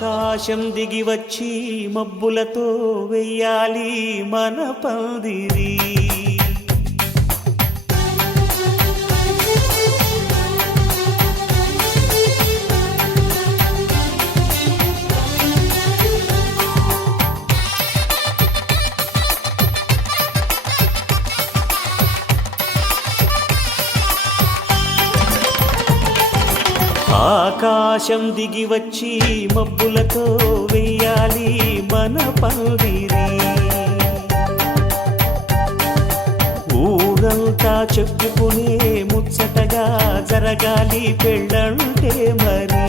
ఆకాశం దిగి వచ్చి మబ్బులతో వెయ్యాలి మన పందిరి. ఆకాశం దిగి వచ్చి మబ్బులతో వెయ్యాలి మన పందిరి. ఊరంతా చెప్పుకునే ముచ్చటగా జరగాలి పెళ్ళంటే మరి.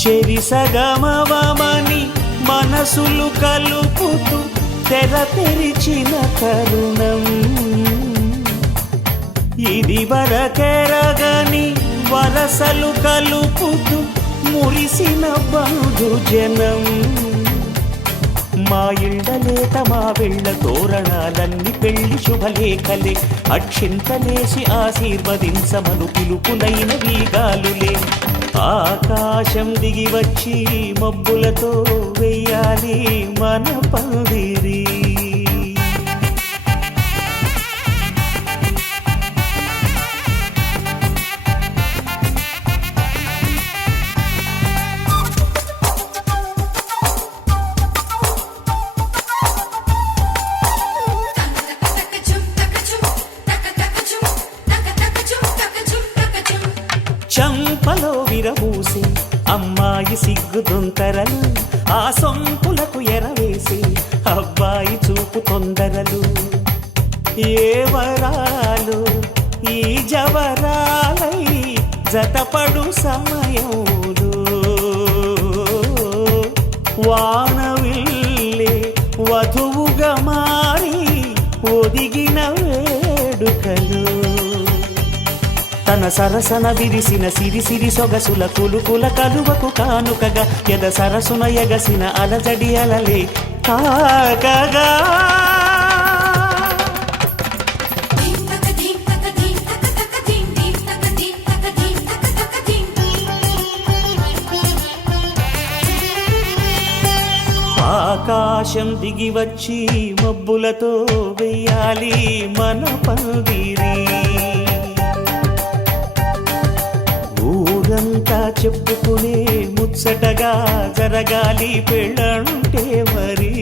చెరిసగమవమని మనసులు కలుపుతూ తెర తెరిచిన తరుణం ఇది వరకెరగని వరసలు కలుపుతూ మురిసిన బంధుజనం. మా ఇళ్ళలేత మా వెళ్ళ తోరణాలన్నీ పెళ్లి శుభలేఖలే. అక్షింతలేసి ఆశీర్వదించమను పిలుపునైన వీగాలులే. ఆకాశం దిగి వచ్చి మబ్బులతో వెయ్యాలి మన పందిరి. చంపలో విరబూసి అమ్మాయి సిగ్గు దొంతరలు, ఆ సొంపులకు ఎరవేసి అబ్బాయి చూపు తొందరలు. ఏ వరాలు ఈ జవరాలై జతపడు సమయంలో వానవిల్లే వధువుగా మారి ఒదిగిన వేడుకలు. తన సరసన విరిసిన సిరిసిరి సొగసుల కులుకుల కలువకు కానుకగా ఎద సరసున ఎగసిన అలజడి అలలే తాకగా. ఆకాశం దిగి వచ్చి మబ్బులతో వెయ్యాలి మన పందిరి. ఊరంతా చెప్పుకునే ముచ్చటగా జరగాలి పెళ్ళంటే మరి.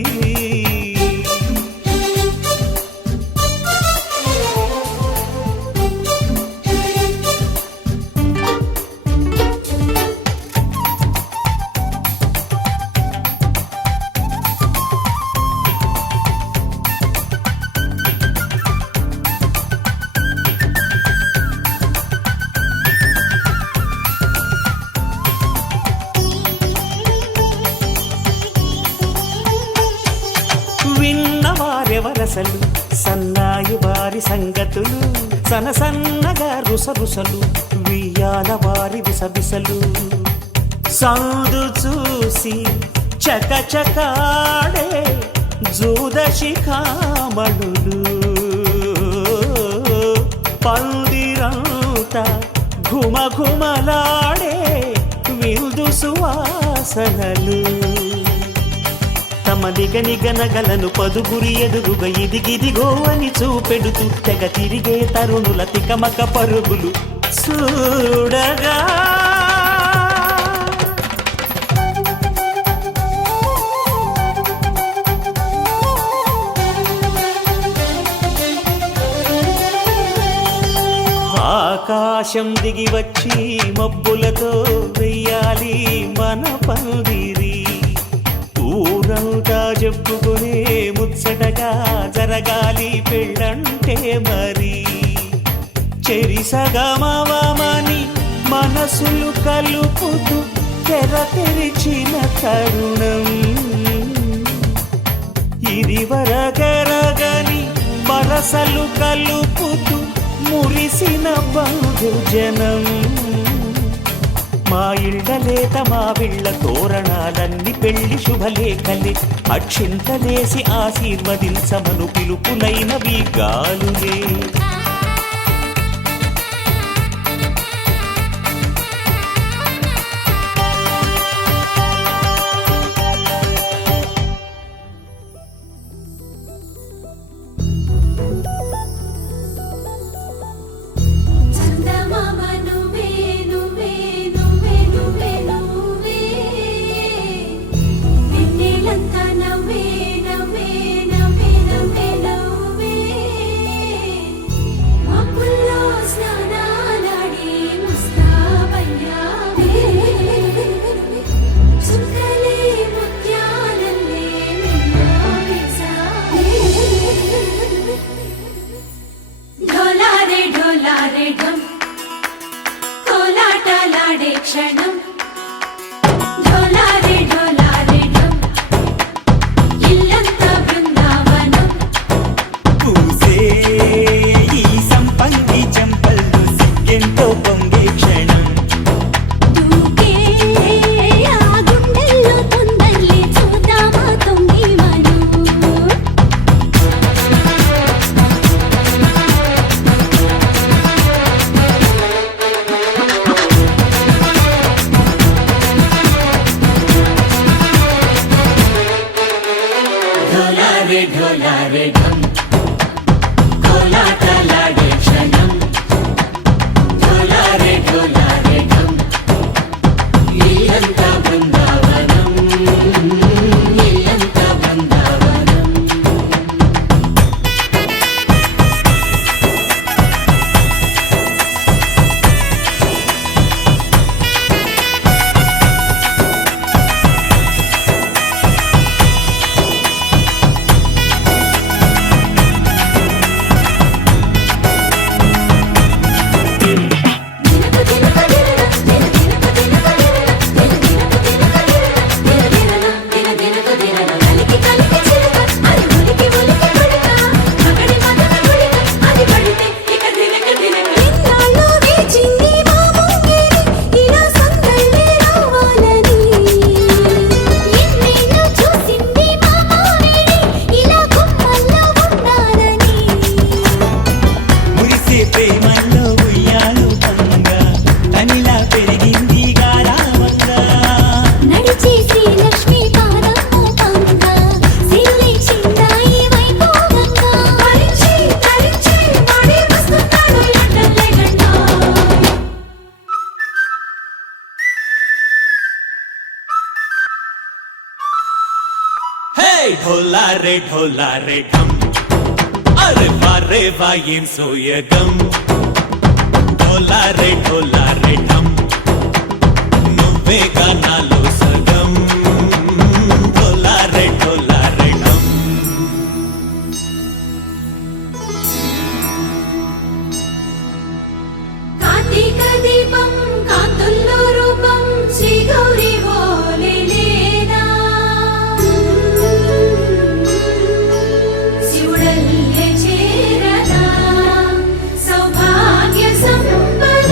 విన్నవారెవరసలు సన్నాయి వారి సంగతులు, సనసన్నగా రుసరుసలు వియ్యాల వారి విసవిసలు. సందు చూసి చకచకాడే జూదశిఖామణులు, పందిరంతా ఘుమఘుమలాడే విందు సువాసనలు. తమ నిగనిగనగలను పదుగురి ఎదురుగా ఇదిగిదిగో అని చూపెడుతూ తెగ తిరిగే తరుణుల తికమక పరుగులు చూడగా. ఆకాశం దిగి వచ్చి మబ్బులతో వెయ్యాలి మన పందిరి. ఊరంతా చెప్పుకునే ముచ్చటగా జరగాలి పెళ్ళంటే మరి. చెరిసగమవమని మనసులు కలుపుతూ తెర తెరిచిన తరుణం. ఇది వరగరగని వరసలు కలుపుతూ మురిసిన బంధుజనం. మా ఇళ్ళలేత మా విళ్ళ తోరణాలన్నీ పెళ్లి శుభలేఖలే. అక్షింతలేసి ఆశీర్వదించమను పిలుపులైనవి గాలులే. క్షణం ఢోలారే ఢోలారే ఢం ఇల్లంతా బృందావనం. పూసే ఈ సంపంగి చెంపల్లో సిగ్గెంతో పొంగే క్షణం. దూకే ఆ గుండెల్లో తొందల్లి చూద్దామా తొంగి మనం. ఢోలారే ఢోలారే ఢం కోలాటలాడే క్షణం. ఢోలారే ఢోలారే ఢం ఇల్లంతా బృందావనం. ఇల్లంతా బృందావనం. మురిసే ప్రేమల్లో ఉయ్యాలు పంగా తనిలా పెరిగింది గారావంగా. నడిచే శ్రీలక్ష్మి పాదము పంగా సిరులే చిందాయి వైభోగంగా. తరించి తరించి వాడే వస్తున్నాడు ఎట్టలే గంట. హే ఢోలారే ఢోలారే ఢం అరే వారే వాయేం సోయగం. ఢోలారే ఢోలారే ఢం నువ్వే గానాలో సగం. ఢోలారే ఢోలారే ఢం కార్తీక దీపం కాంతుల్లో రూపం శ్రీ గౌరీ ఓలే లేదా. శివుడల్లే చేరదా సౌభాగ్య సంపద.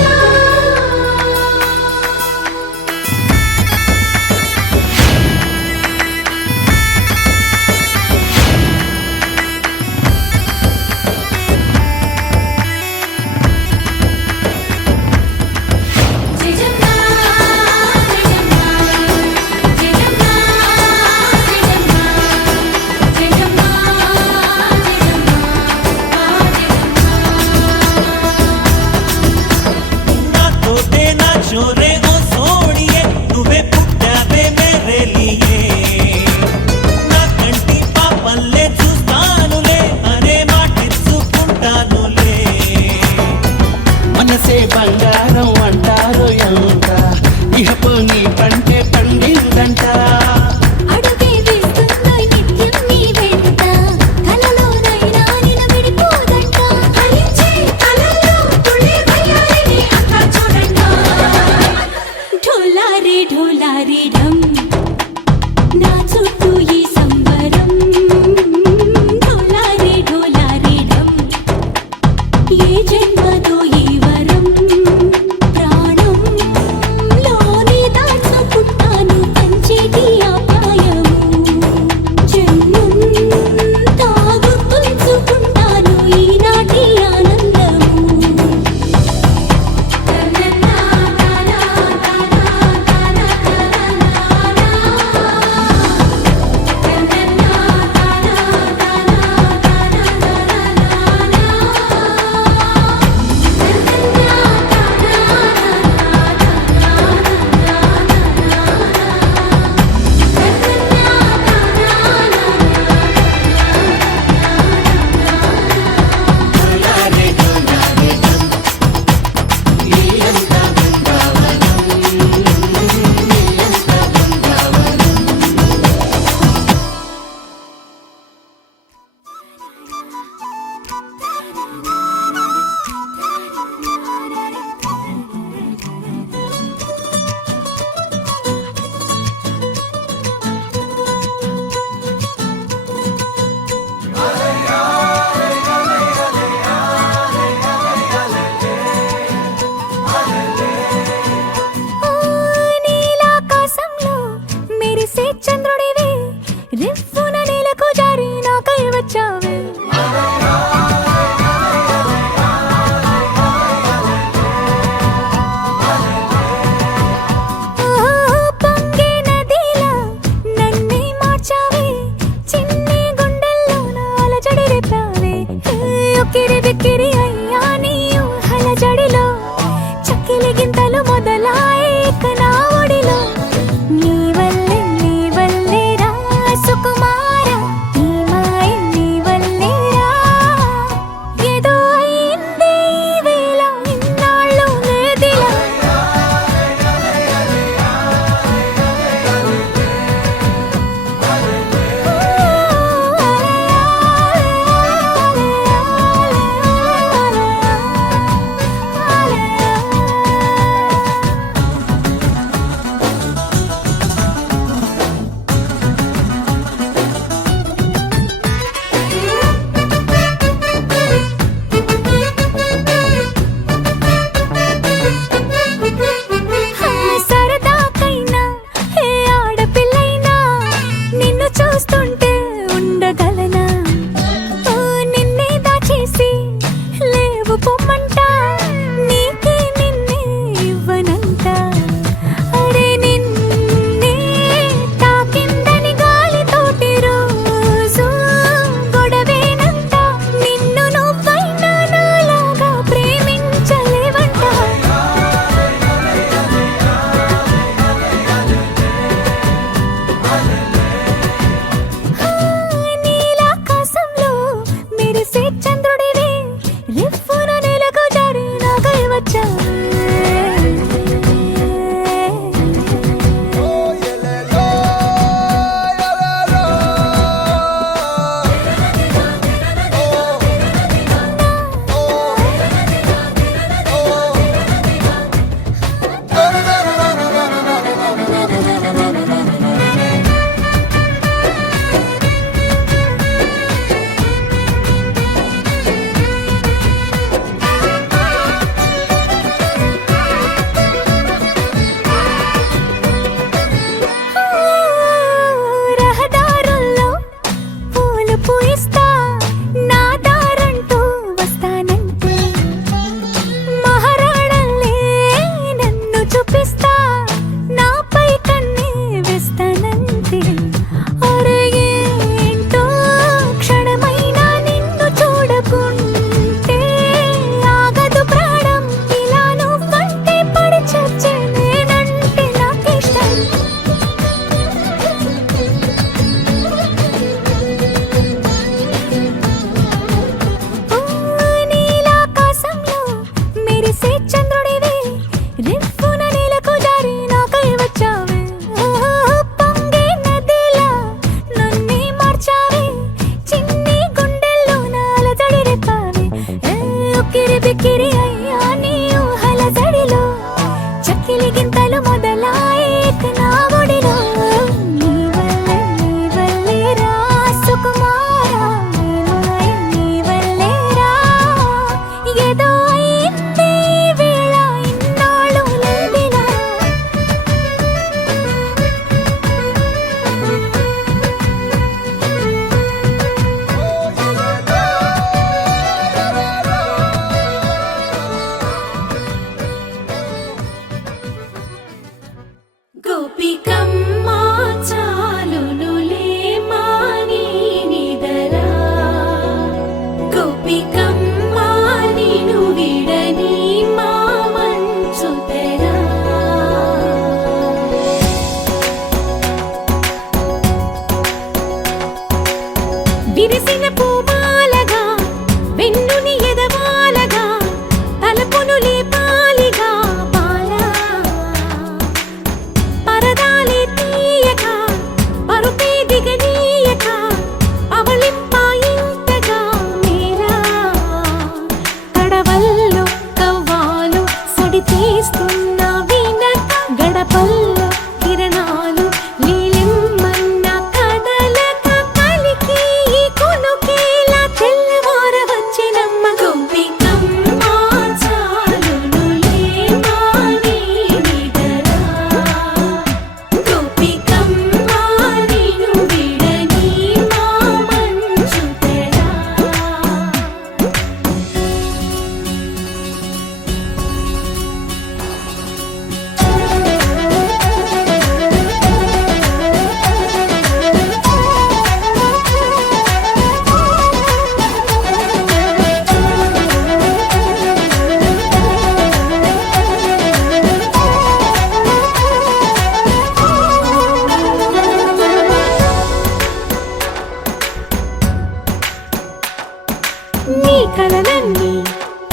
నీ కలలన్నీ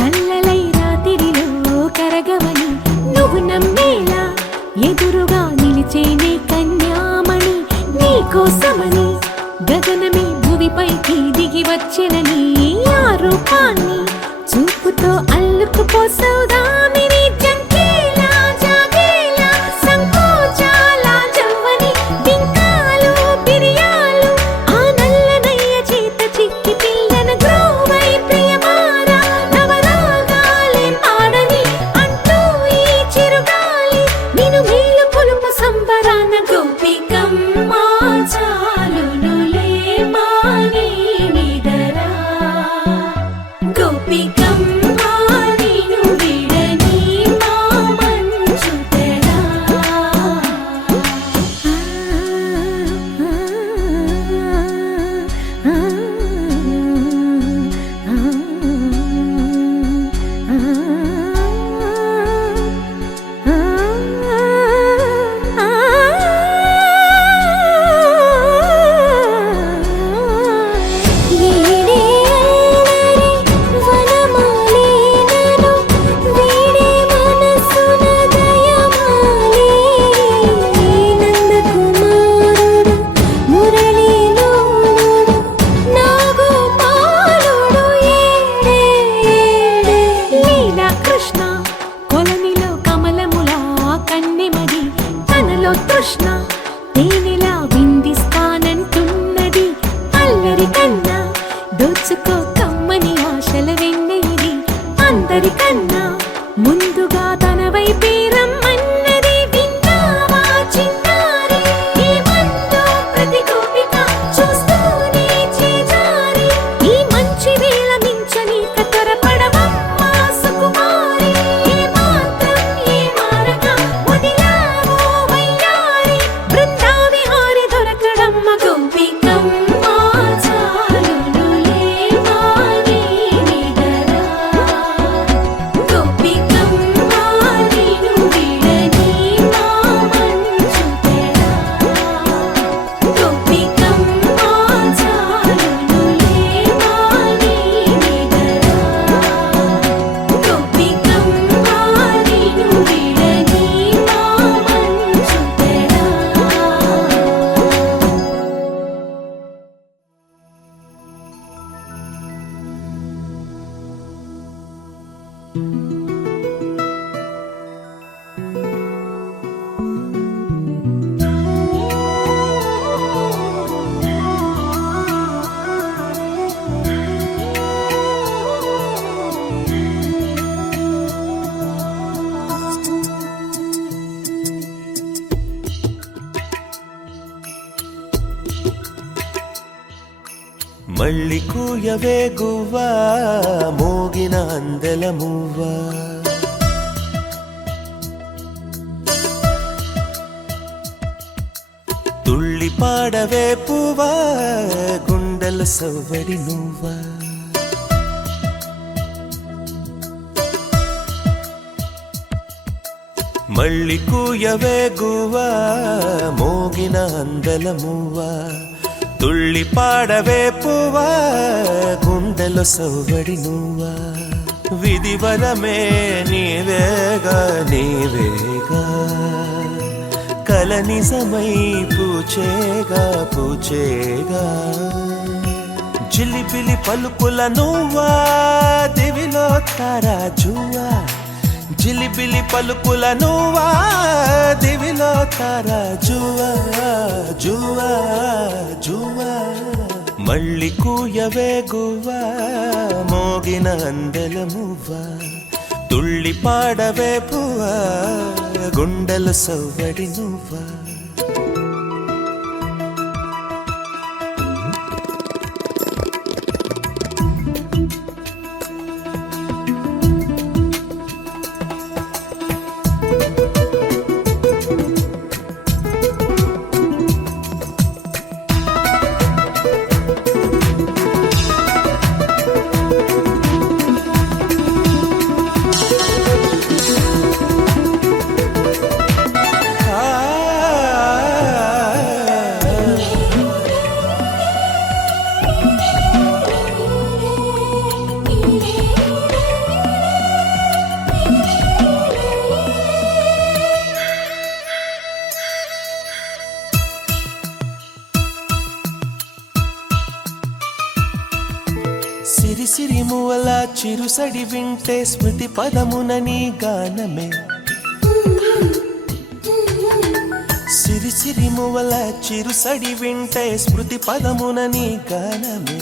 కల్లలై రాత్రిలో కరగవని నువ్వు నమ్మేలా ఎదురుగా నిలిచేనే కన్యామణి నీ కోసమని గగనమే భువిపైకి దిగి వచ్చెనని ఆ రూపాన్ని చూపుతో అల్లుకుపోసౌదామిని జంకేలా జాగేలా సంకోచాల జవ్వని బింకాలు బిరియాలు ఆ నల్లనయ్య చేత చిక్కి పిల్లన గ్రోవై ప్రియమారా నవరాగాలే పాడని అంటూ ఈ చిరుగాలి నిన్ను మేలు కొలుపు సంబరాన గోపికమ్మ చాలునులే మాని నిదరా గోపికమ్మ నిన్ను విడని మా మంచు తెరా కృష్ణ కొలనిలో కమలములా కన్నెమది తనలో తృష్ణ తేనెలా విందిస్తానంటున్నది అల్లరి కన్నా దోచుకో కమ్మని ఆశల వెన్నెయిది అందరికన్నా ముందుగా తన వైపే రమ్మన్నది విన్నావా చిన్నారి ఈ మందు ప్రతి గోపిక చూస్తూనే చేజారి ఈ మంచి వేళ మించని కతరపడవమ్మ సుకుమారి ఏ మాత్రం ఏ మారక వదిలావో వయ్యారి బృందావిహారి దొరకడమ్మ గోపికమ్మ చాలునులే మాని నిదరా గోపికమ్మ నిన్ను విడని మా మంచు తెరా గోపికమ్మ చాలునులే మాని నిదరా గోపికమ్మ నిన్ను విడని మా మంచు తెరా మళ్ళీ కూయవే గువ్వా మోగిన అందెల మువ్వా తుళ్ళి పాడవే పువ్వా గుండెల సవ్వడి నువ్వా మళ్ళీ కూయవే గువ్వా మోగిన అందెల మువ్వా తుళ్ళి పాడవే పువ్వా గుండెలో సవ్వడి నువ్వా విధివరమే నీవేగా నీవేగా కల నిజమై పూచేగా పూచేగా జిలిబిలి పలుకుల నువ్వా దివిలో తారాజువా జిలిబిలి పలుకుల నువ్వా దివిలో తారాజువా జువా జువా మళ్ళీ కూయవే గువ్వా మోగిన అందెల మువ్వా తుళ్ళి పాడవే పువ్వా గుండెలు సవ్వడి నువ్వా మువ్వల చిరుసడి వింటే స్మృతి పదమున నీ గానమే సిరి మువ్వల చిరుసడి వింటే స్మృతి పదమున నీ గానమే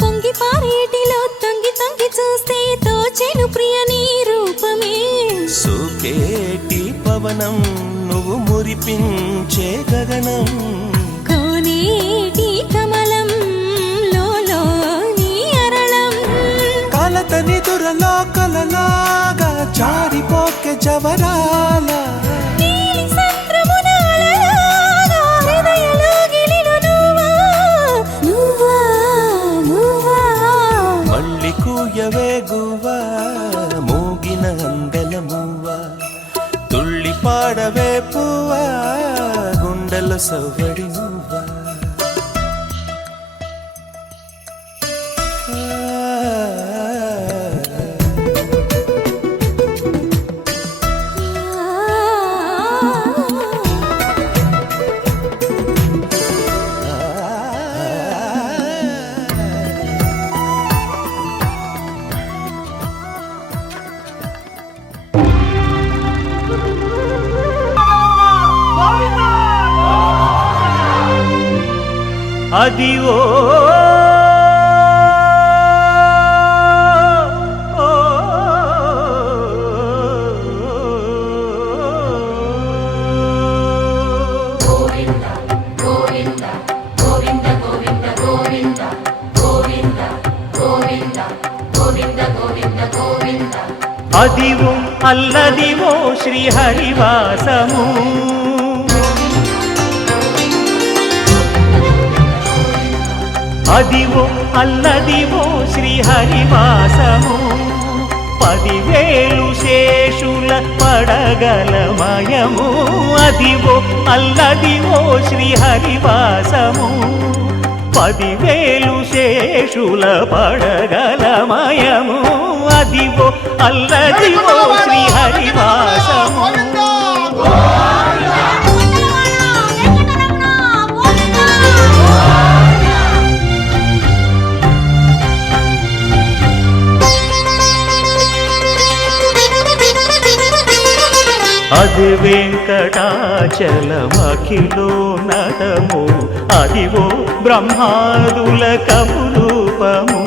పొంగి పారేటిలో తొంగి తొంగి చూస్తే తోచెను ప్రియ నీ రూపమే సోకేటి పవనం నువ్వు మురిపించే గగనం కోనేటి కమలం లోలో నీ అరళం కలతని దురలో కలలాగా జారిపోకే జవరాల నీలి సంద్రమున అలలాగా హృదయలో గిలిను నువ్వా మళ్ళీ కూయవే గువ్వా మోగిన అందెల మువ్వా తుళ్ళి పాడవే పువ్వా గుండెల సవ్వడి నువ్వా అది ఓ అదివో అల్లదివో శ్రీహరివాసము అదివో అల్లదివో శ్రీహరివాసము 10,000 శేషుల పడగలమయము అదివో అల్లదివో శ్రీహరివాసము 10,000 శేషుల పడగలమయము అదివో అల్లదివో శ్రీహరివాసము అది వెంకటాచలమఖిలో నటము అదివో బ్రహ్మాదుల కపురూపము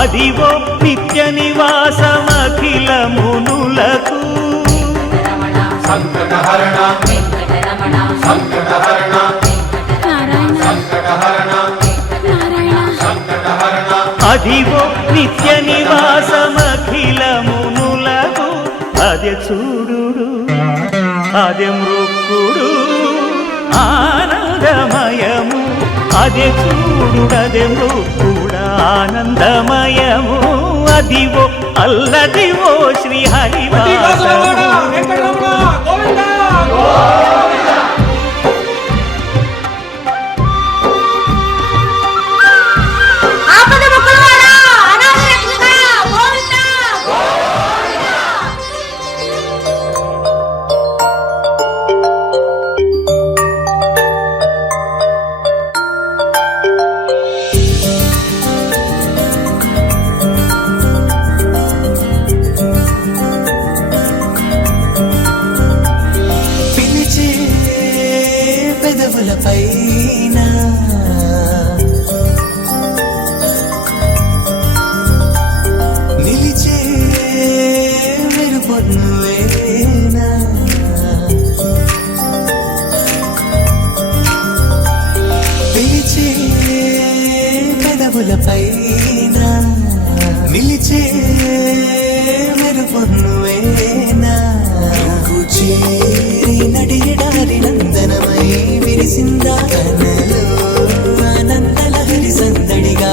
అదివో నిత్య నివాసమఖిల మునులకు అదివో నిత్య నివాసమఖిల మునులకు అదే చూడు అదే మృక్కుడు ఆనందమయము అదే చూడుడదే మృక్కుడు ఆనందమయము అదివో అల్లదివో శ్రీహరివాసము పైన నిలిచే మెరుపొన్నువేనా పిలిచే పెదవుల పైన నిలిచే మెరుపొన్నువేనా చేరి నడియడారి నందనమై విరిసిందా కనలో ఆనందలహరి సందడిగా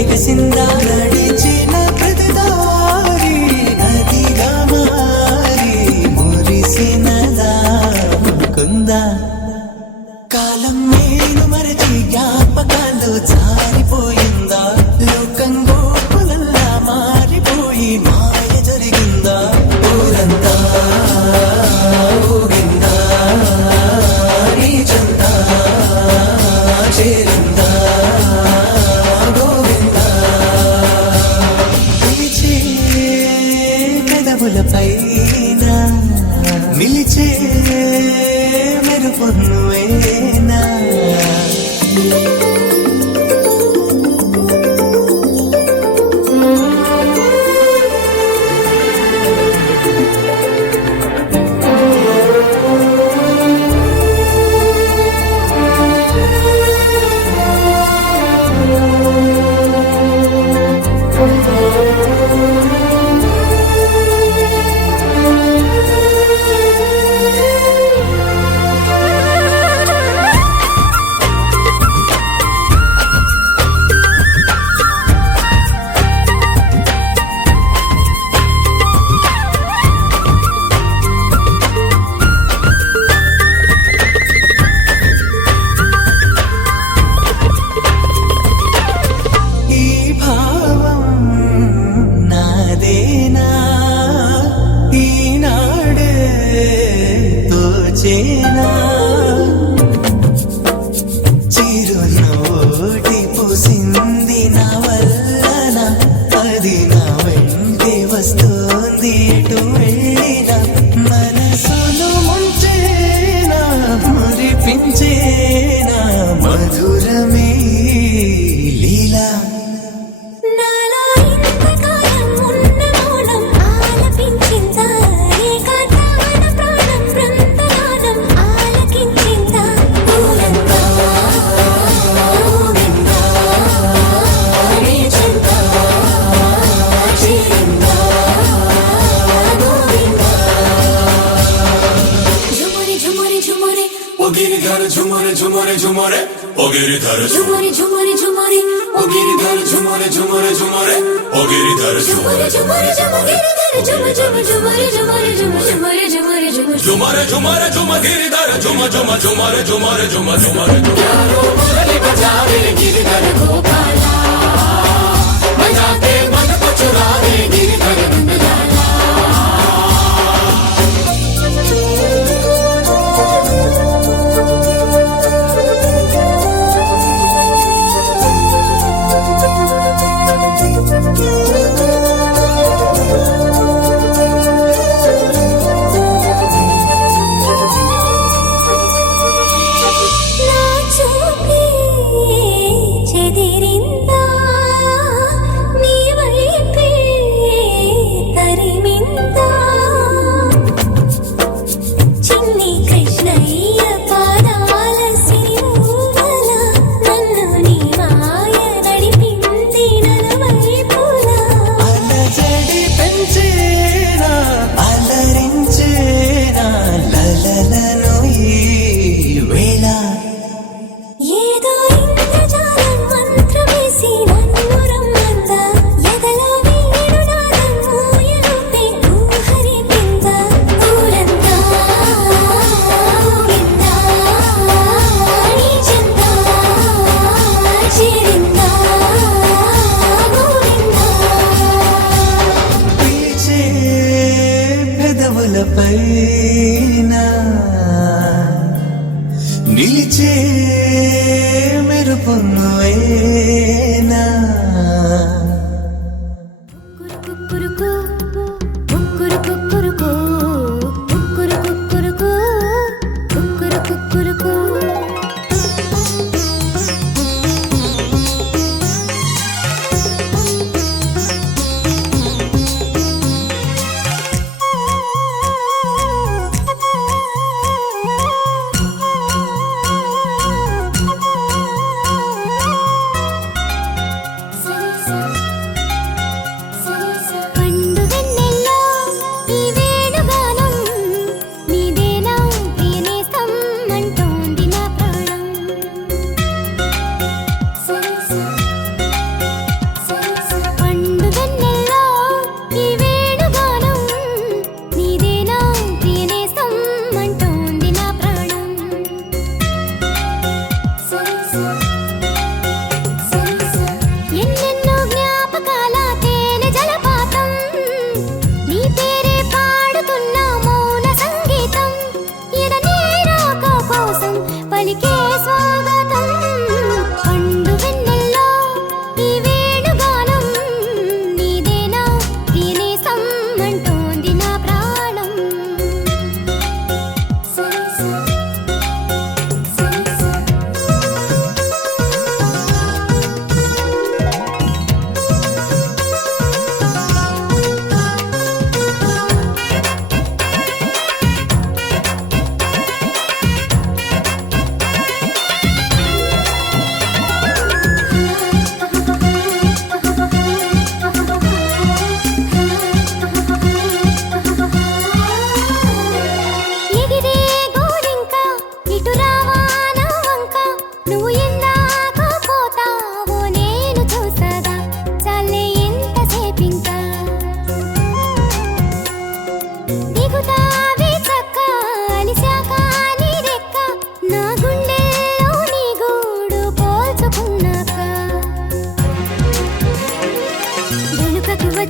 ఎగసిందా నడిచిన ప్రతిదారి నదిగా మారి మురిసినదా ముకుందా కాలం నేను మరచి జ్ఞాపకాలు జారిపోయిందా లోకం గోపులల్లా మారిపోయి మాయ జరిగిందా ఊరంతా ఊగిందా నీ చందా పైన నిలిచే మెరుపు నువ్వేనా చిరునోటి పూసింది నా వల్లన అది నా వెంటే వస్తోంది ఎటు వెళ్ళినా మనసును ముంచేనా మురిపించేనా మధురమే లీలా गिरिधर झुमरे झुमरे झुमरे ओ गिरिधर झुमरे झुमरे झुमरे ओ गिरिधर झुमरे झुमरे झुमरे ओ गिरिधर झुमरे झुमरे झुमरे झुमरे झुमरे झुमरे झुमरे झुमरे झुमरे झुमरे झुम गिरिधर झुम झुम झुमरे झुमरे झुम झुमरे यारो मुरली बजावे गिरिधर गोपाला बजाते मन को चुरावे गिरिधर नंदलाला పైన నిలిచే మెరుపు నువ్వేనా పండు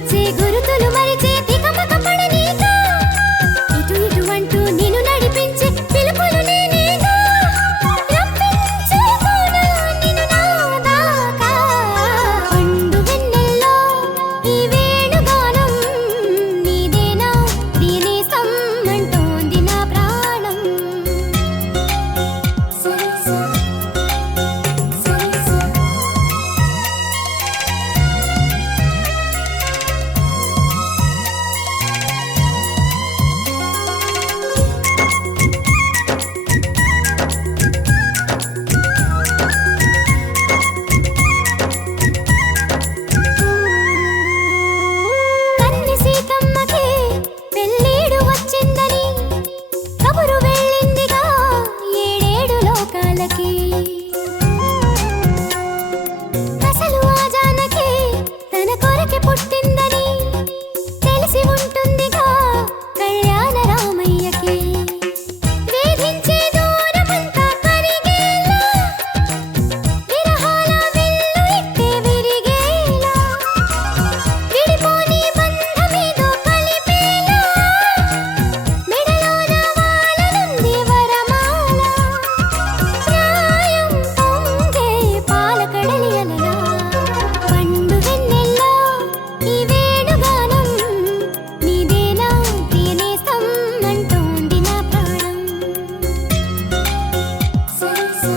వచ్చే గురుతులు మరిచే తికమక పడనీక ఇటు ఇటు అంటూ నిన్ను నడిపించే పిలుపులు నేనేగా రప్పించుకోనా నిన్ను నా దాకా పండు వెన్నెల్లో ఈ వేణుగానం నీదేనా దీనేసం అంటోంది నా ప్రాణం సరిసా సరిసా కన్ని సీతమ్మకి పెళ్ళీడు వచ్చిందని కబురు వెళ్ళిందిగా ఏడేడు లోకాలకి అసలు ఆ జానకి తన కొరకి పుట్టిందని తెలిసి ఉంటుందిగా కళ్యాణ రామయ్యకి వేధించే దూరమంతా కరిగేలా విరహాల విల్లు ఇట్టే విరిగేలా విడిపోని బంధమేదో కలిపేలా మెడలోన వాలనుంది వరమాల ప్రాయం పొంగే పాలకడలి అలలా పండు వెన్నెల్లో ఈ వేణుగానం నీదేనా ప్రియనేస్తం అంటోంది నా ప్రాణం సరిసా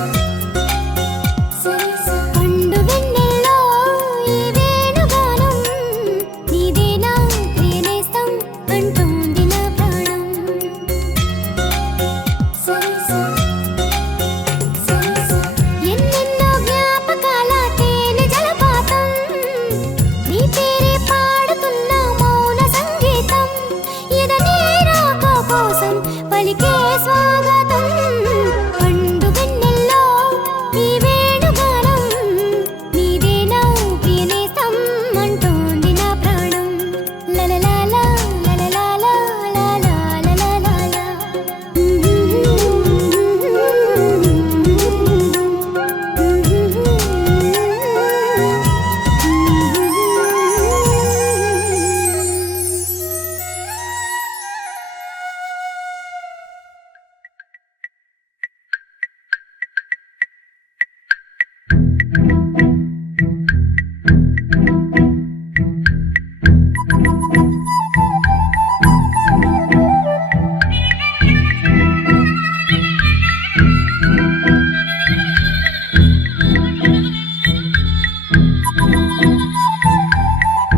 సరిసా పండు వెన్నెల్లో ఈ వేణుగానం నీదేనా ప్రియనేస్తం అంటోంది నా ప్రాణం సరిసా సరిసా ఎన్నెన్నో జ్ఞాపకాల తేనె జలపాతం నీ పేరే పాడుతున్న మౌన సంగీతం ఎదనే రాక కోసం పలికే స్వాగతం పండు వెన్నెల్లో ఈ వేణుగానం నీదేనా ప్రియనేస్తం అంటోంది నా ప్రాణం లలలాలా లలలాలా లాలాలాలాలా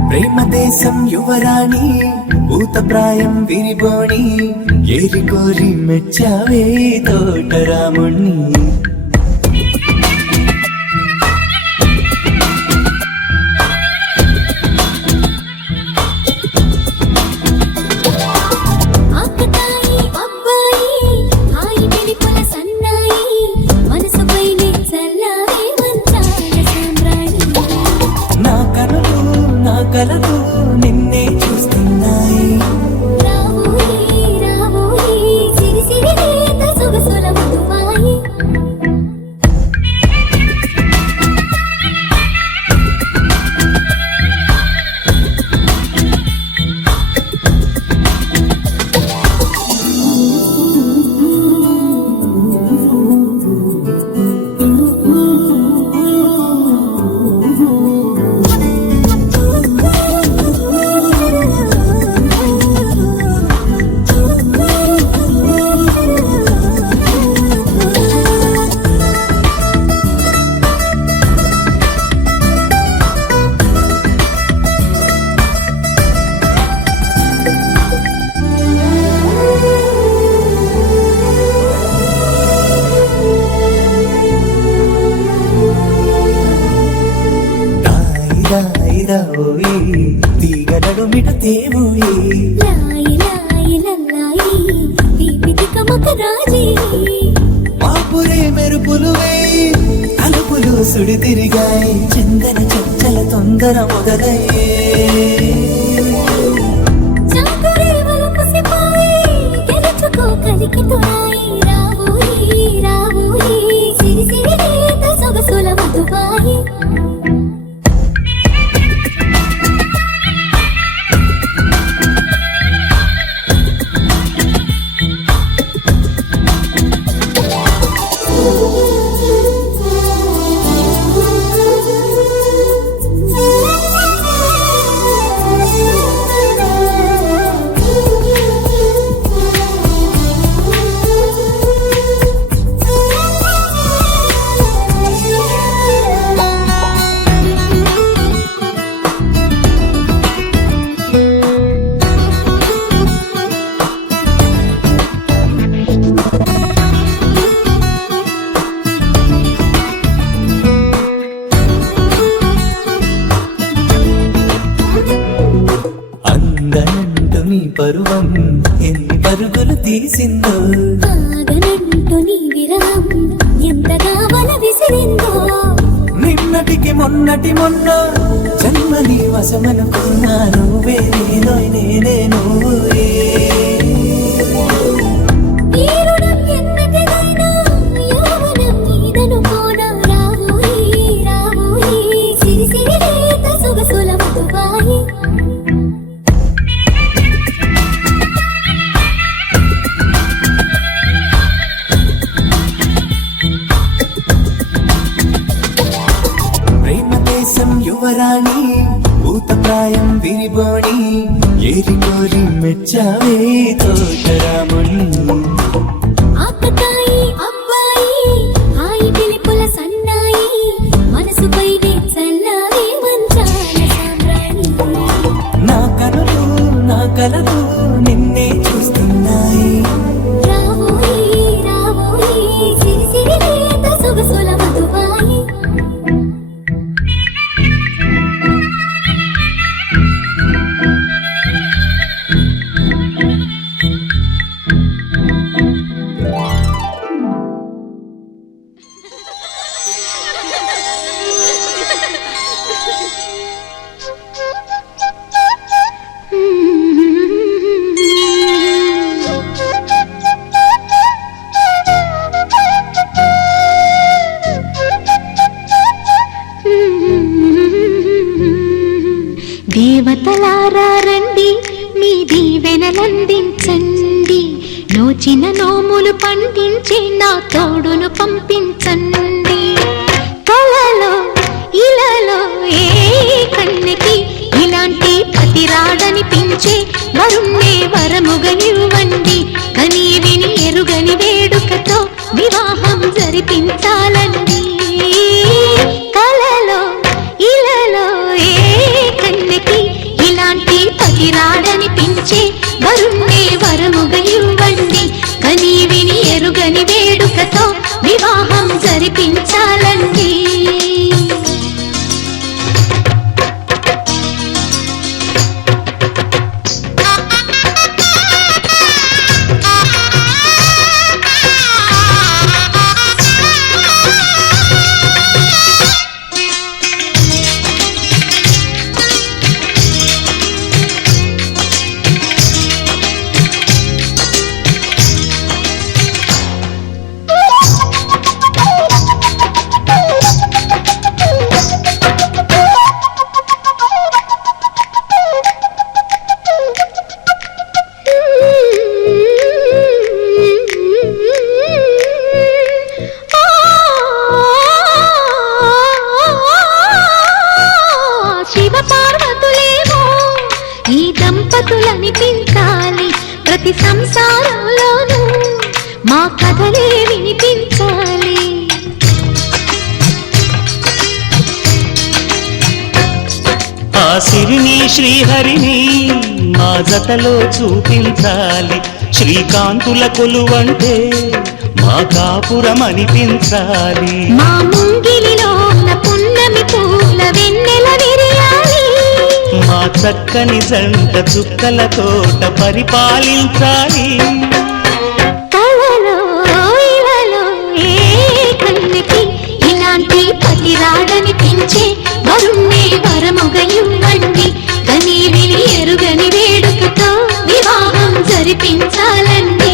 ప్రేమ దేశం యువరాణి భూతప్రాయం విరిబోణి ఏరి కోరి మెచ్చావే తోటరాముణ్ణి ఆకతాయి అబ్బాయి హాయి వెలిపుల సన్నాయి మనసుపైనే చల్లారే మంచాల సామ్రాణి నా కనులు నా కలలు నిన్నే చూస్తున్నాయి రావోయి రావోయి సిరి సిరి లేత సొగసుల మధువాయి ఓయి తీగలడు మిట తేవోయి లాయి లాయి లల్లాయి దీపి తికమక రాజీ మాపురే మెరుపులు వేయి తలుపులు సుడి తిరిగాయి చందన చంచల తొందర మొదలయ్యే చాకురే వలపు సిపాయి గెలుచుకో కలికి తోరాయి రావోయి రావోయి సిరి సిరి లేత సొగసుల మధువాయి అందనంటు నీ పరువం ఎన్ని పరుగులు తీసిందో, ఆగనంటూ నీ విరహం ఎంతగా వల విసిరిందో. నిన్నటికి మొన్న జన్మని వశమనుకున్నా, నువ్వే నేనోయ్ నేనే నువ్వే. ఈ రుణం ఎన్నటిదైనా యౌవనం నీదనుకోనా. రావోయి రావోయి సిరి సిరి లేత సొగసుల మధువాయి. ప్రేమ దేశం యువరాణి భూతప్రాయం విరిబోణి, ఏరి కోరి మెచ్చావే తోటరాముని. ఆకతాయి అబ్బాయి హాయి పిలుపుల సన్నాయి, మనసుపైనే చల్లారే మంచాల సామ్రాణి. నా కనులు నా కలలు నిన్నే చూస్తున్నాయి. రావోయి రావోయి సిరి సిరి లేత సొగసుల మధువాయి. దేవతలారా రండి, మీ దీవెనలందించండి. నోచిన నోములు పండించి నా తోడును పంపించండి. కలలో ఇలలో ఏ కన్నెకి ఇలాంటి పతి రాడనిపించే వరుణ్ణే వరముగా ఇవ్వండి. కని విని ఎరుగని వేడుకతో వివాహం జరిపించాలండి. కలలో ఇలలో ఏ కన్నెకి ఇలాంటి పతి రాడనిపించే వరుణ్ణే వరముగా ఇవ్వండి. కని విని ఎరుగని వేడుకతో వివాహం జరిపించాలండి. శివ పార్వతులేమో ఈ దంపతులనిపించాలి. ప్రతి సంసారంలోనూ మా కథలే వినిపించాలి. ఆ సిరిని శ్రీహరిని మా జతలో చూపించాలి. శ్రీకాంతుల కొలువంటే మా కాపురం అనిపించాలి. మా ముంగిలిలో ఉన్న పున్నమి పూల వెన్నెల విరియాలి. మా చక్కని జంట చుక్కల తోట పరిపాలించాలి. కలలో ఇలలో ఏ కన్నెకి ఇలాంటి పతి రాడనిపించే వరుణ్ణే వరముగా ఇవ్వండి. కని విని ఎరుగని వేడుకతో వివాహం జరిపించాలండి.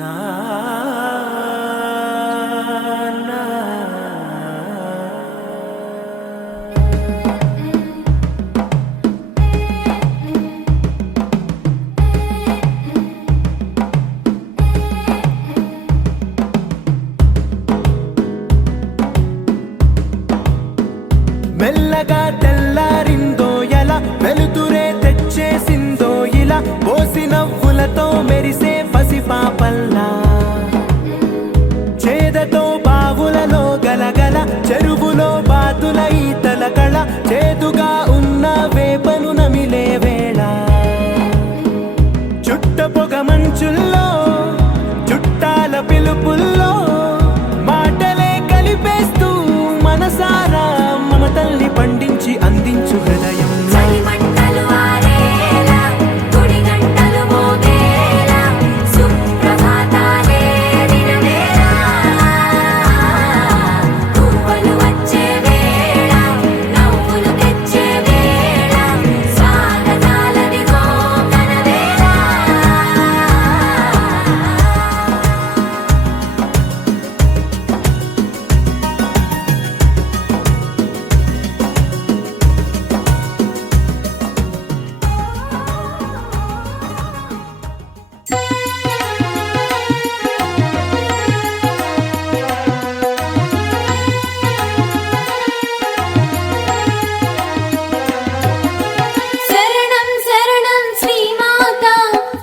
నా చేదుగా ఉన్న వేపను నమిలే వేళ చుట్ట పొగ మంచుల్లో చుట్టాల పిలుపుల్లో మాటలే కలిపేస్తూ మనసారా మమతల్ని పండించి అందించు హృదయం చలిమంటలు ఆరేలా గుడి గంటలు మోగేలా సుప్రభాతాలే దినవేళ పువ్వులు వచ్చే వేళ నవ్వులు తెచ్చే వేళ స్వాగతాలదిగో కనవేళ శరణం శరణం శ్రీమాత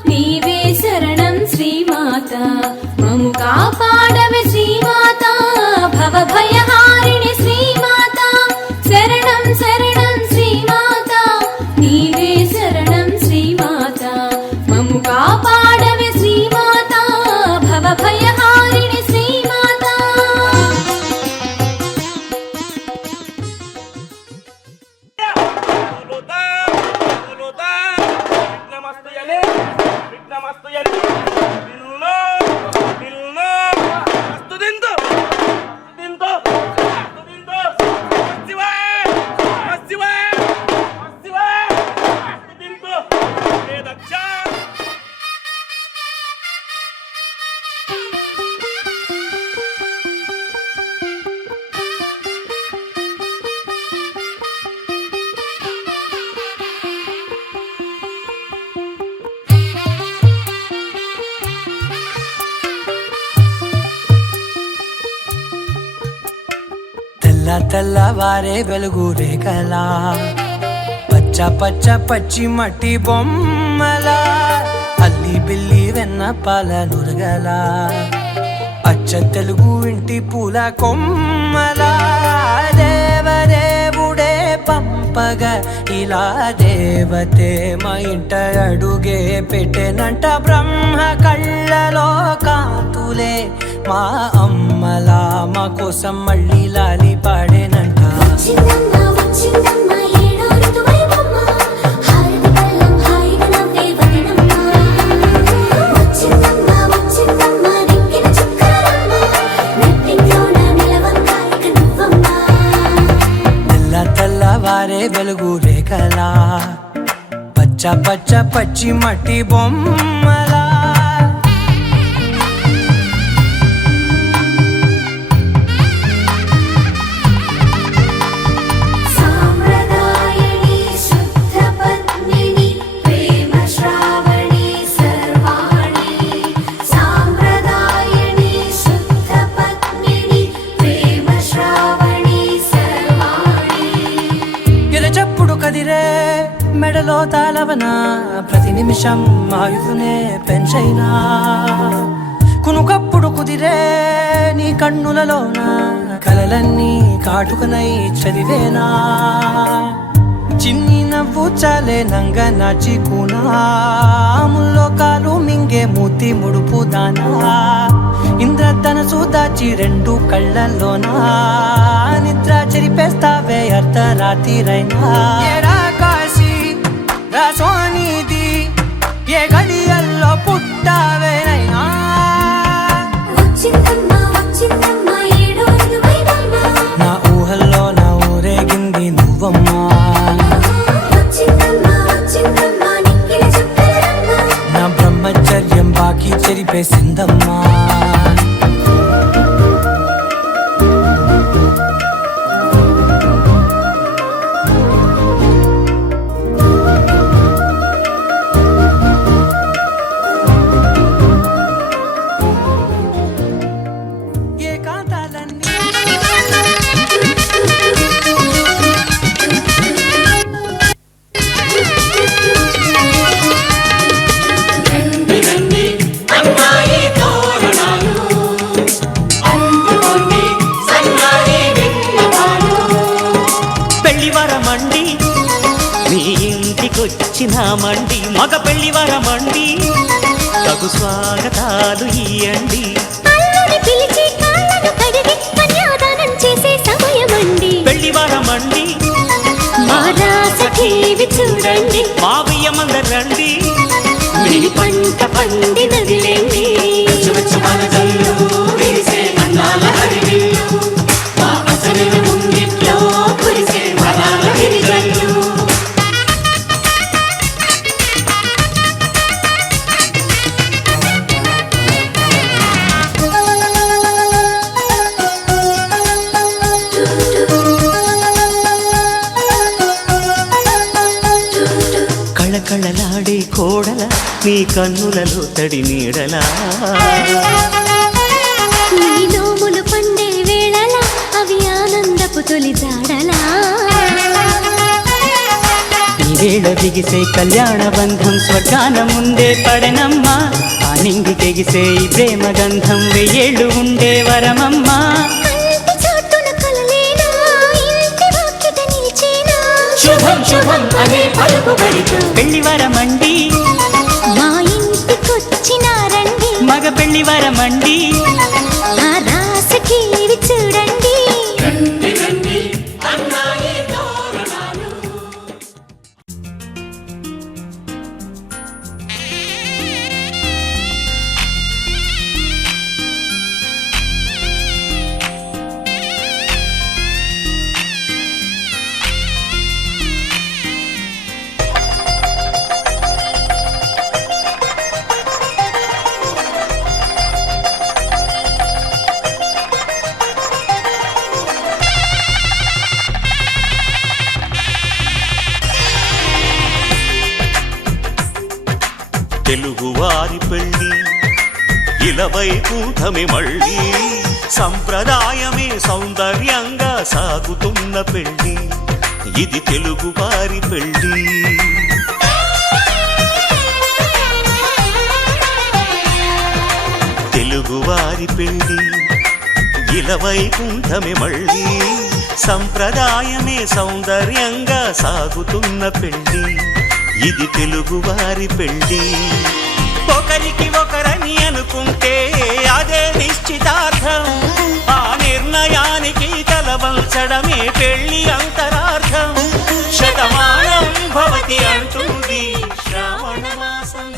నీవే శరణం శ్రీమాత మము కాపాడవే శ్రీమాత భవభయహారిణి శ్రీమాత శరణం శరణం శ్రీమాత నీవే శరణం శ్రీమాత మము కాపాడవే శ్రీమాత భవభయహారిణి శ్రీమాత తెల్లవారే వెలుగు రేఖలా పచ్చ పచ్చ పచ్చి మట్టి బొమ్మలా అల్లి బిల్లి వెన్న పాల నురగలా అచ్చ తెలుగు ఇంటి పూల కొమ్మలా దేవదేవుడే పంపగా ఇలా దేవతే మా ఇంట అడుగే పెట్టెనంట బ్రహ్మ కళ్ళలో కాంతులే మా అమ్మలా మా కోసం మళ్ళీ లాలి పాడేనంట వచ్చిందమ్మ వచ్చిందమ్మ ఏడో ఋతువైవమ్మ హారతి పళ్ళం హాయిగా నవ్వే వదనమ్మ వచ్చిందమ్మ వచ్చిందమ్మ నెక్కిన చుక్కలమ్మ నెట్టింట్లోన నిలవంగా ఇక నువ్వమ్మ తెల్లవారే వెలుగు రేఖలా పచ్చ పచ్చ పచ్చి మట్టి బొమ్మలా సామ్రదాయని శుద్ధ పద్మిని ప్రేమ శ్రావణి సర్వాణి సామ్రదాయని శుద్ధ పద్మిని ప్రేమ శ్రావణి సర్వాణి ఎరచప్పుడు కదిరే మెడలో తాళవన ప్రతి నిమిషం ఆయుధునే పెంచైనా కునుకప్పుడు కుదిరే నీ కన్నులలోన కలలన్నీ కాటుకనై చదివేనా చిన్ని నవ్వు చాలే నంగ నాచి కూనాముల్లో కాలు మింగే మూతి ముడుపు దానా ఇంద్రధనసు దాచి రెండు కళ్ళల్లోనా నిద్ర చెరిపేస్తావే అర్ధరాత్రిరైనా ఏరా కాశీ రా సోనిది ఏ గడియల్లో పుట్టావేనైనా వచ్చిందమ్మ వచ్చిందమ్మ ఏడో ఋతువైవమ్మ నా ఊహల్లో నా ఊరేగింది నువ్వమ్మా వచ్చిందమ్మ వచ్చిందమ్మ నెక్కిన చుక్కలమ్మ నా బ్రహ్మచర్యం బాకీ చెరిపేసిందమ్మా స్వాగతమండి మగ పెళ్లి వరమండి తగు స్వాగతాలు ఇయ్యండి అల్లుని పిలిచి కాళ్ళను కడిగి కన్యాదానం చేసే సమయమండి పెళ్లి వరమండి మా రాస టీవీ చూడండి మావయ్యమందరు రండి మీ పంట పండినదిలేండి కళకళలాడే కోడల నీ కన్నులలో తడి నీడలా నీ నోములు పండే వేళల అవి ఆనందపు తొలి జాడలా ఈ వేళ బిగిసే కళ్యాణ బంధం స్వర్గాన ముందే పడనమ్మా ఆ నింగి తెగిసే ఈ ప్రేమ గంధం వెయ్యేళ్ళు ఉండే వరమమ్మా కంటి చాటున కలలేనా ఇంటి వాకిట నిలిచేనా శుభం శుభం అనే పలుకుబడితో పెళ్లి వరమండి మా ఇంటికొచ్చినారండి మగ పెళ్లి వరమండి ఆ రాస టీవీ చూడండి తెలుగువారి పెళ్ళి ఇలవైకుంఠమే మళ్ళీ సంప్రదాయమే సౌందర్యంగా సాగుతున్న పెళ్ళి ఇది తెలుగువారి పెళ్ళి తెలుగువారి పెళ్ళి ఇలవైకుంఠమే మళ్ళీ సంప్రదాయమే సౌందర్యంగా సాగుతున్న పెళ్ళి ఇది తెలుగువారి పెళ్ళి ఒకరికి ఒకరని అనుకుంటే అదే నిశ్చితార్థం ఆ నిర్ణయానికి తలవంచడమే పెళ్ళి అంతరార్థం శతమానం భవతి అంటుంది శ్రావణ మాసం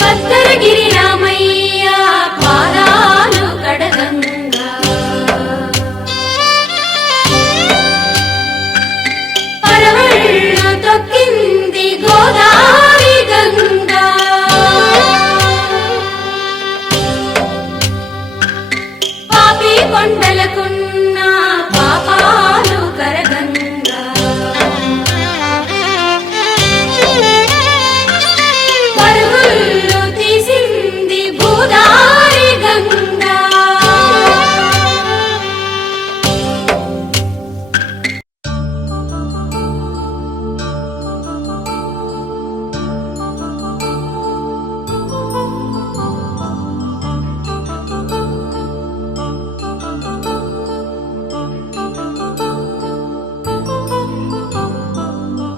భద్రగిరి రామయ్య పాదాలు కడగంగా పరవళ్ళు తొక్కింది గోదావరి గంగా పాపి కొండలకున్న పాపాలు కరగంగా పరుగులు తీసింది భూదారి గంగా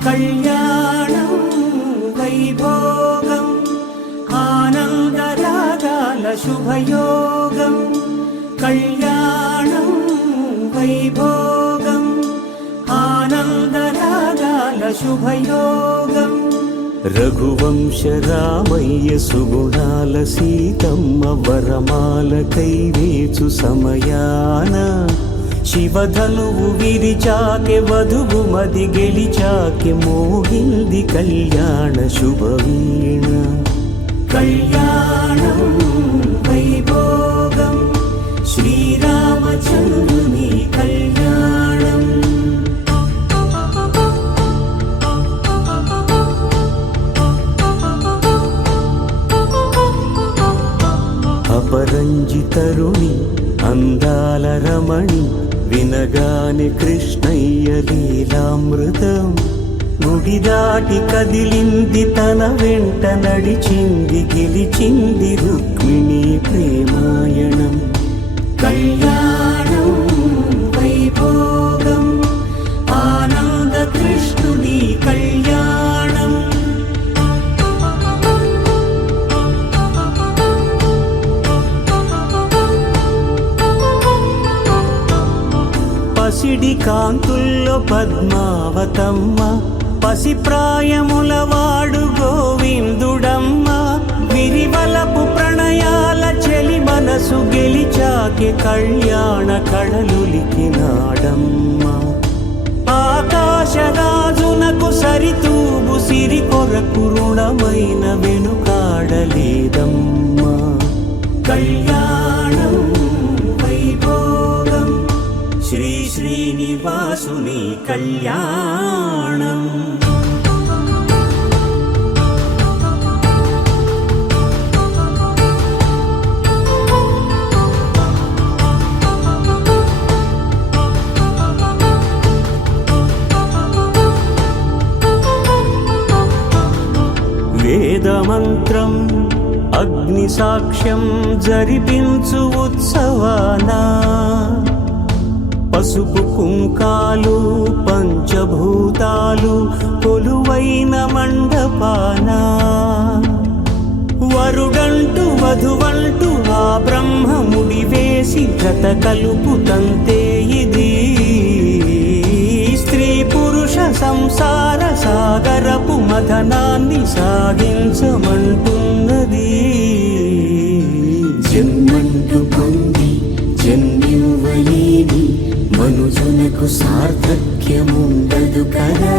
కళ్యాణం వైభోగం ఆనందరాగాల శుభయోగం కళ్యాణం వైభోగం ఆనందరాగాల శుభయోగం రఘువంశ రామయ్య సుగుణాల సీతమ్మ వరమాల కైవేచు సమయాన శివధనువు విరిచాకె వధువు మది గెలిచాకె మోగింది కళ్యాణ శుభవీణ కళ్యాణం వైభోగం శ్రీరామచంద్రుని కళ్యాణం అపరంజి తరుణి అందాల రమణి వినగాని కృష్ణయ్య లీలామృతం గుడి దాటి కదిలింది తన వెంట నడిచింది గెలిచింది రుక్మిణి ప్రేమాయణం కళ్యాణం వైభోగం ఆనంద కృష్ణుని కళ్యాణం. పసిడి కాంతుల్లో పద్మావతమ్మ, పసిప్రాయముల వాడు గోవిందుడమ్మ, విరివలపు ప్రణయాల చెలి మనసు గెలిచాకే కళ్యాణ కళలులికినాడమ్మ. ఆకాశరాజునకు సరితూగు సిరి కొరకు రుణమైన వెనుకాడలేదమ్మ. కళ్యాణం వైభోగం శ్రీ శ్రీనివాసుని కళ్యాణం. వేదమంత్రం అగ్ని సాక్ష్యం జరిపించు ఉత్సవానా, పసుపు కుంకాలు పంచభూతాలు కొలువైన మండపానా, వరుడంటూ వధువంటూ ఆ బ్రహ్మముడి వేసి జత కలుపు తంతే ఇది. స్త్రీ పురుష సంసార సాగరపు మథనాన్ని సాగించమంటున్నది. జన్మంటూ పొంది జన్మివ్వలేని మనుజునకు సార్థక్యముండదు కదా.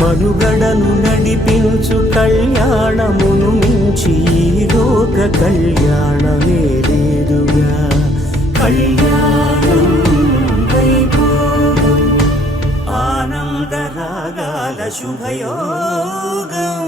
మనుగడను నడిపించు కళ్యాణమును మించి ఈ లోక కళ్యాణమే లేదుగా. కళ్యాణం వైభోగం ఆనంద రాగాల శుభయోగం.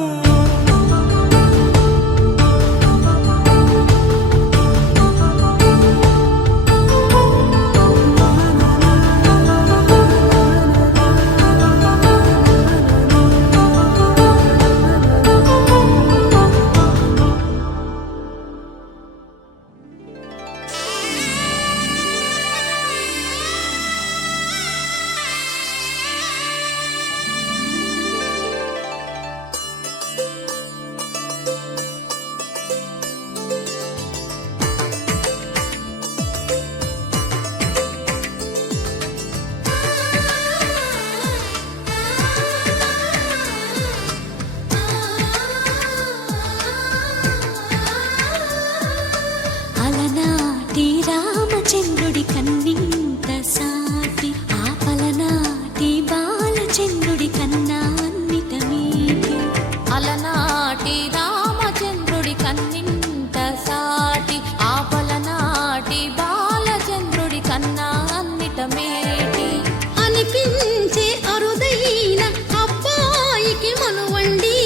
రామచంద్రుడి కన్నింత సాటి ఆపలనాటి బాలచంద్రుడి కన్నా అన్నిట మీటి. అలనాటి రామచంద్రుడి కన్నింత సాటి ఆపలనాటి బాలచంద్రుడి కన్నా అన్నిట మేటి. అనిపించే అరుదైన అబ్బాయికి మనువండి,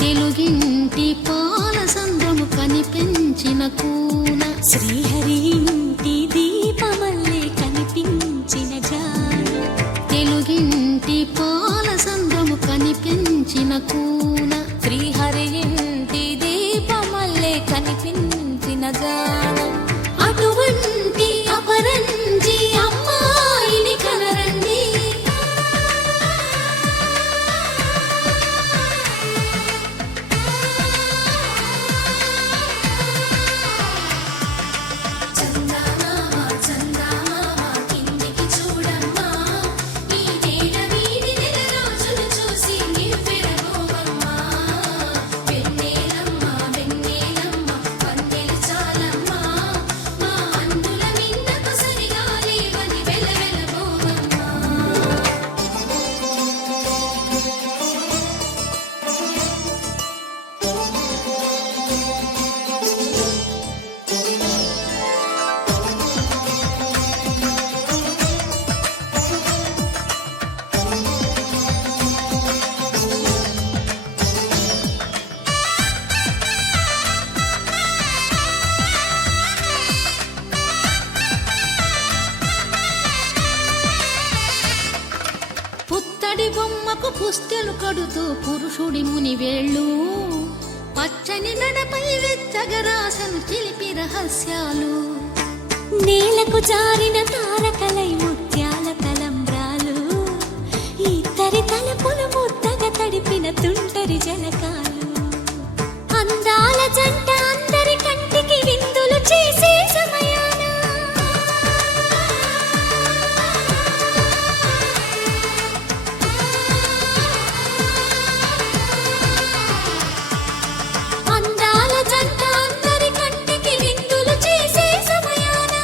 తెలుగింటి పాల సంద్రము కనిపించిన కూన, శ్రీహరి ఇంటి దీపమల్లే కనిపించిన జాన. తెలుగింటి పాల సంద్రము కనిపించిన కూన, శ్రీహరి ఇంటి దీపమల్లే కనిపించిన జాన. అటువంటి అపరంజి అమ్మాయిని కనరండి, వెన్నెలమ్మ వెన్నెలమ్మ వందెలు చాలమ్మ. పుస్తెలు కడుతూ పురుషుడి ముని వేళ్ళు పచ్చని మెడపై వెచ్చగరాసను చిలిపి రహస్యాలు నేలకు జారిన తారకలై ముత్యాల తలంబ్రాలు ఇద్దరి తలపులు ముద్దగా తడిపిన తుంటరి జలకాలు అందాల జంట అందరి కంటికి విందులు చేసే సమయాన అందాల జంట అందరి కంటికి విందులు చేసే సమయాన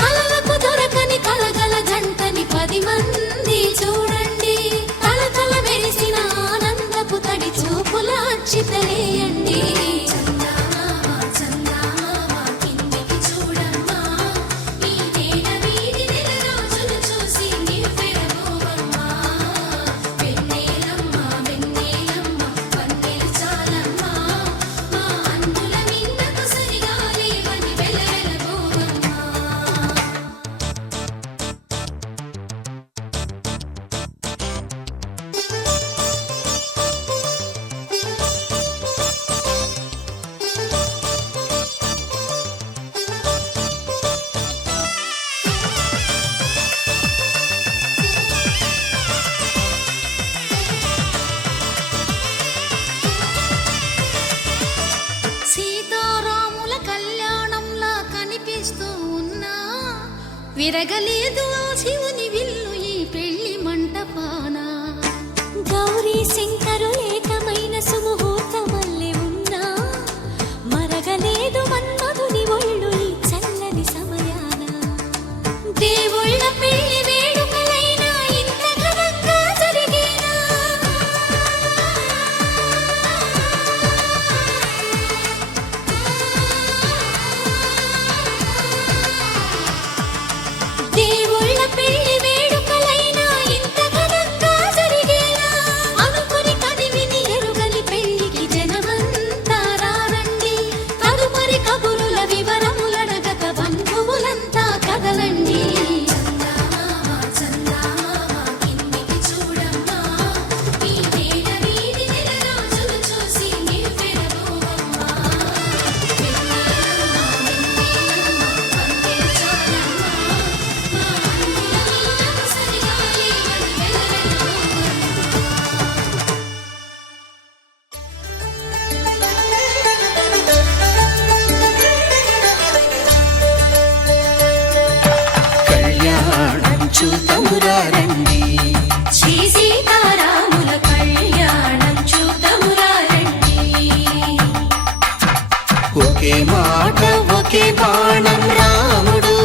కలలకు దొరకని కలగల జంటని 10 మంది చూడండి కలకల మెరిసిన ఆనందపు తడి చూపుల అచ్చితలేయండి సీతారాముల కళ్యాణంలా కనిపిస్తూ ఉన్నా విరగలేదు ఆ శివుని విల్లు ఈ పెళ్లి మంటపాన గౌరీ శంకరు ఏకమైన సుముహూర్తమల్లె ఉన్నా మరగలేదు మన్మధుని ఒళ్ళు ఈ చల్లని సమయాన దేవుళ్ళ పెళ్లి వేడుకలైనా ఇంత ఘనంగా జరిగేనా దేవుళ్ళ పెళ్లి వేడుకలైనా ఇంత ఘనంగా జరిగేనా అనుకుని కదివిని ఎరుగని పెళ్లికి జనమంతా రారండి తదుపరి కబురుల వివరములడగక బంధువులంతా కదలండి కళ్యాణం చూతమురారండి శ్రీ సీతారాముల కళ్యాణం చూతమురారండి ఒకే మాట ఒకే బాణం రాముడు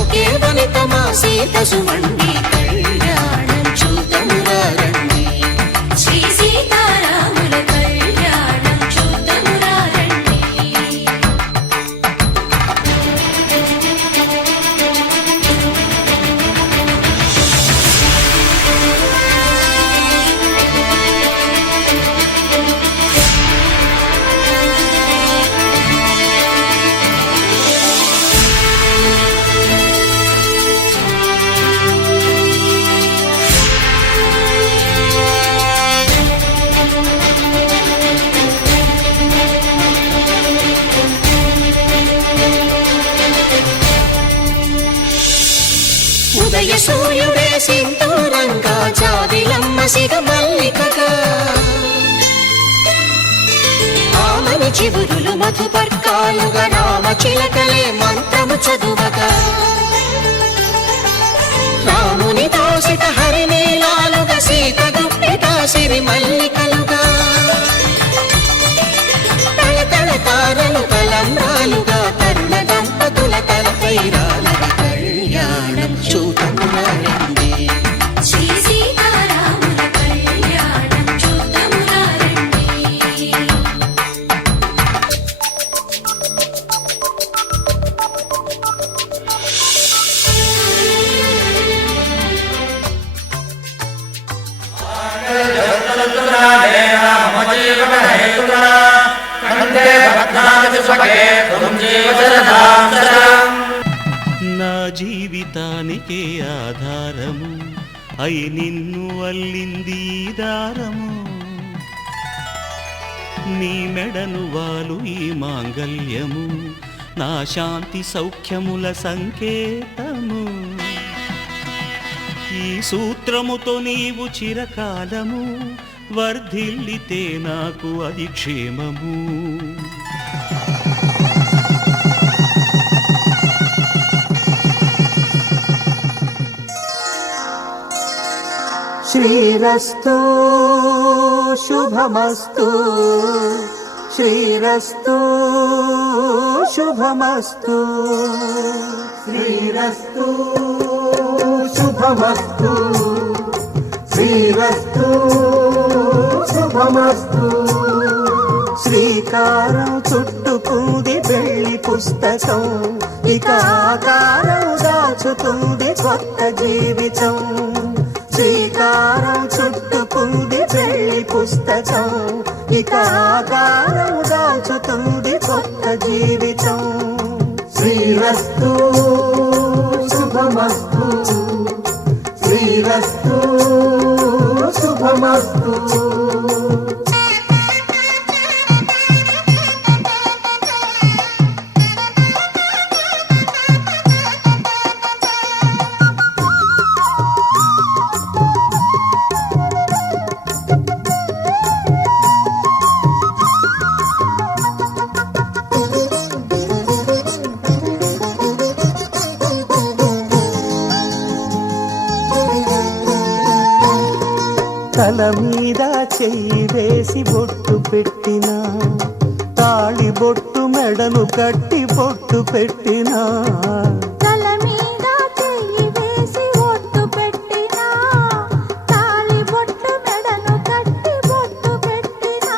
ఒకే వనిత మా సీత సుమండి కళ్యాణం చూతమురారండి శ్రీ సీతారాముల కళ్యాణం చూతమురారండి ఉదయ సూర్యుడే సింధూరంగా జాబిలమ్మ సిగ మల్లికగా ఆమని చివురులు మధుపర్కాలుగా రామ చిలకలే మంత్రము చదువగా రాముని దోసిట హరినీలాలుగా సీత గుప్పిట సిరి మల్లికలుగా తళతళ తారలు తలంబ్రాలుగా తరుణ దంపతుల తలపై రాలని కళ్యాణం చూతమురారండి శ్రీ సీతారాముల కళ్యాణం చూతమురారండి నా జీవితానికే ఆధారము అయి నిన్ను అల్లింది దారము నీ మెడను వాలు ఈ మాంగల్యము నా శాంతి సౌఖ్యముల సంకేతము ఈ సూత్రముతో నీవు చిరకాలము వర్ధిల్లితే నాకు అది క్షేమము శ్రీరస్తు శుభమస్తు శ్రీరస్తు శుభమస్తు శ్రీరస్తు శుభమస్తు శ్రీరస్తు శుభమస్తు శ్రీకారం చుట్టుకుంది పెళ్లి పుస్తకం ఇక ఆకారం దాచుతుంది కొత్త జీవితం శ్రీకారం చుట్టుకుంది పెళ్లి పుస్తకం ఇక ఆకారం దాచుతుంది కొత్త జీవితం శ్రీరస్తు శుభమస్తు శ్రీరస్తు శుభమస్తు తల మీద చెయ్యి వేసి బొట్టు పెట్టినా తాళి బొట్టు మెడను కట్టి బొట్టు పెట్టినా తల మీద చెయ్యి వేసి బొట్టు పెట్టినా తాళి బొట్టు మెడను కట్టి బొట్టు పెట్టినా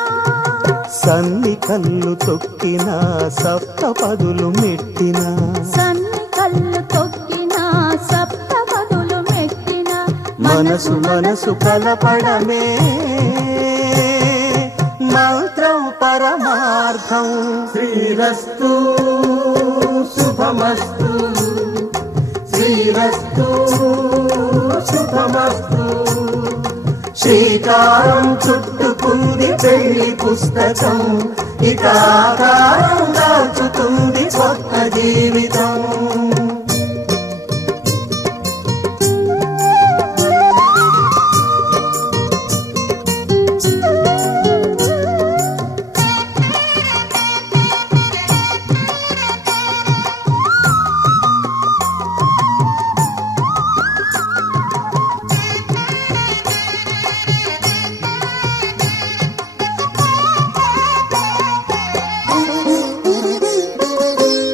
సన్ని కళ్ళు తొక్కినా సప్త పదులు మెట్టినా సన్ని కళ్ళు తొక్కినా సప్త పదులు మెట్టినా మనసు మనసు కలపడమే మంత్రం పరమార్థం శ్రీరస్తు శుభమస్తు శ్రీరస్తు శుభమస్తు శ్రీకారం చుట్టుకుంది పెళ్లి పుస్తకం ఇక ఆకారం దాచుతుంది కొత్త జీవితం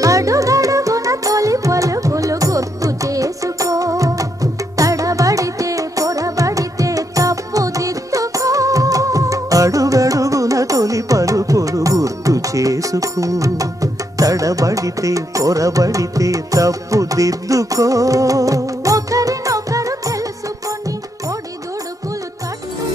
అడుగడుగున తొలి పలుకులు గుర్తు చేసుకో తడబడితే పొరబడితే తప్పు దిద్దుకో అడుగడుగున తొలి పలుకులు గుర్తు చేసుకో తడబడితే పొరబడితే తప్పు దిద్దుకో ఒకరినొకరు తెలుసుకొని ఒడిదుడుకులు తట్టు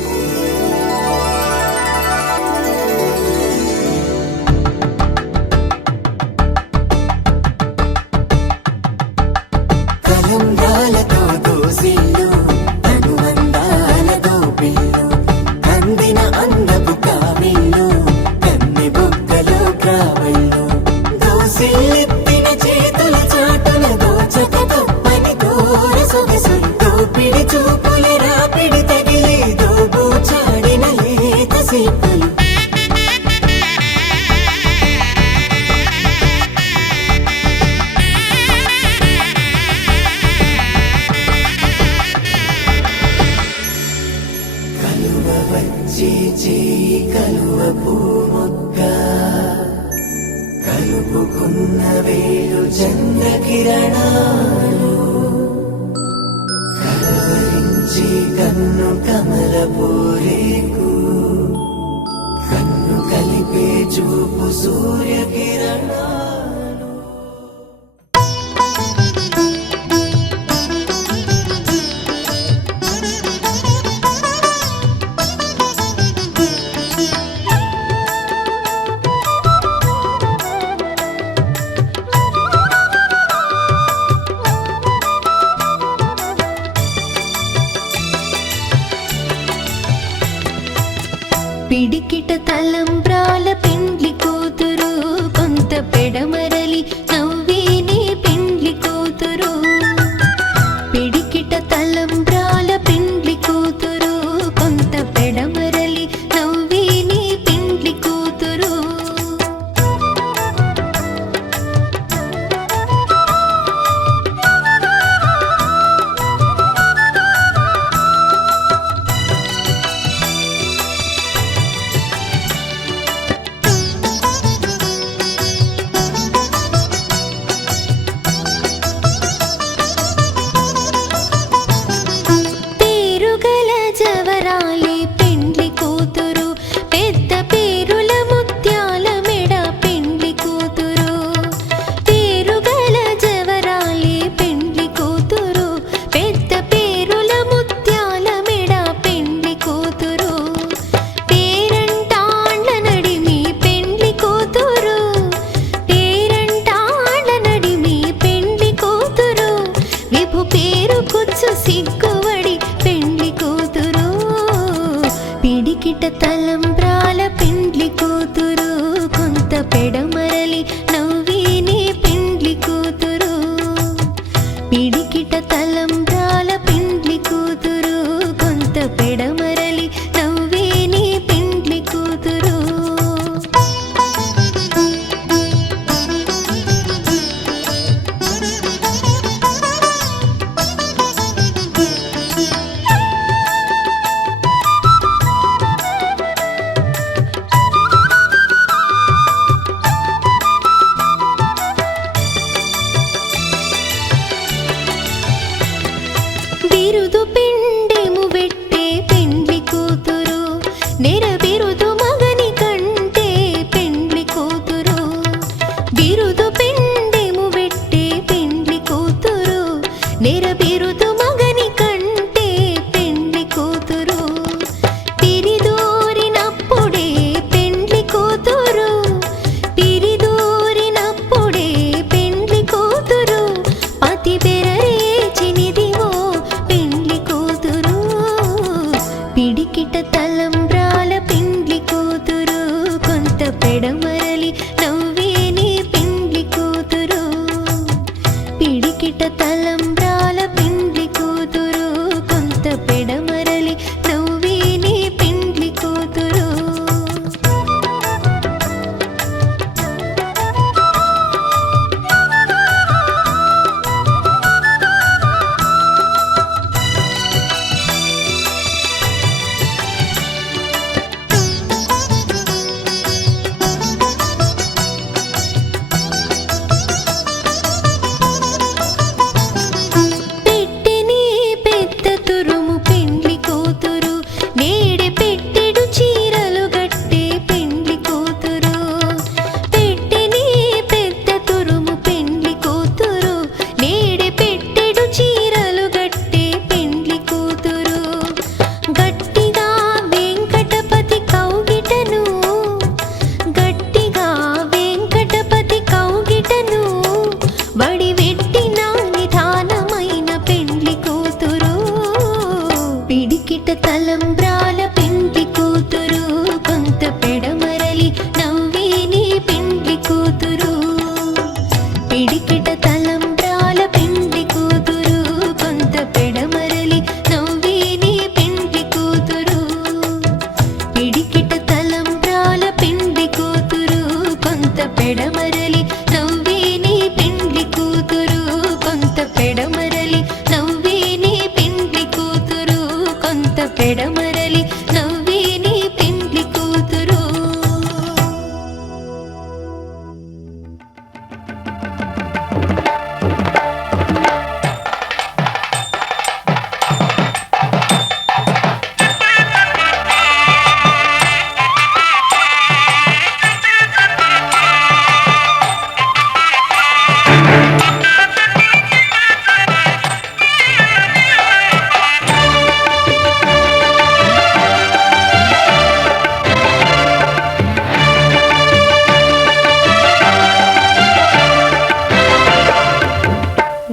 కలంగాలతో దోసిల్లు అనుబంధాలతో పిల్లు అందిన అందపు కావిల్లు కన్ని బుగ్గలో గ్రావెల్లు దోసిల్లెత్తిన చేతుల చాటున దోచక తప్పని దూర సొగసులు దోపిడి చూపుల రాపిడి తగిలి దోబూచాడిన లేత సీపులు కలువ వచ్చే చేయి కలువ పూమొక్క కలుపుకున్న వేలు చంద్రకిరణాలు కలవరించి కన్ను కమల పూరేకు కన్ను కలిపే చూపు సూర్యకిరణాలు నవ్వే నీ పెండ్లి కూతురు పిడికిట తలంబ్రాల పెండ్లి కూతురు కొంత పెడమరలి నవ్వే నీ పెండ్లి కూతురు పెట్టెని పెద్ద తురుము పెండ్లి కూతురు నేడే పెట్టెడు చీరలు గట్టే పెండ్లి కూతురు పెట్టెని పెద్ద తురుము పెండ్లి కూతురు నేడే పెట్టెడు చీరలు గట్టే పెండ్లి కూతురు గట్టిగా వెంకటపతి కౌగిటను గట్టిగా వెంకటపతి కౌగిటను బడి వెట్టిన నిధానమైన పెండ్లి కూతురు పిడికిట తలంబ్రాల పెండ్లి కూతురు కొంత పెడమరలి నవ్వే నీ పెండ్లి కూతురు పిడికిట తలంబ్రాల పెండ్లి కూతురు కొంత పెడమరలి నవ్వే నీ పెండ్లి కూతురు పిడికిట తలంబ్రాల పెండ్లి కూతురు కొంత పెడమరలి నవ్వే నీ పెండ్లి కూతురు కొంత పెడమరలి నవ్వే నీ పెండ్లి కూతురు కొంత పెడమరలి నవ్వే నీ పెండ్లి కూతురు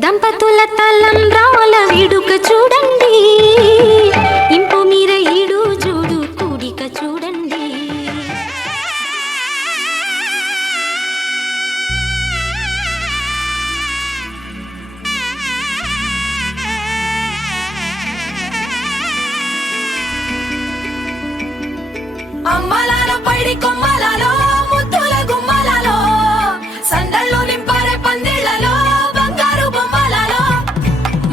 దంపతుల తలంబ్రాల వేడుక చూడండి ఇంపు మీర ఈడు చూడు కూడిక చూడండి అమ్మలాల పైడి కొమ్మలలో ముద్దుల గుమ్మలలో సందళ్ళు నింపరే పందిళ్లలో బంగారు బొమ్మలలో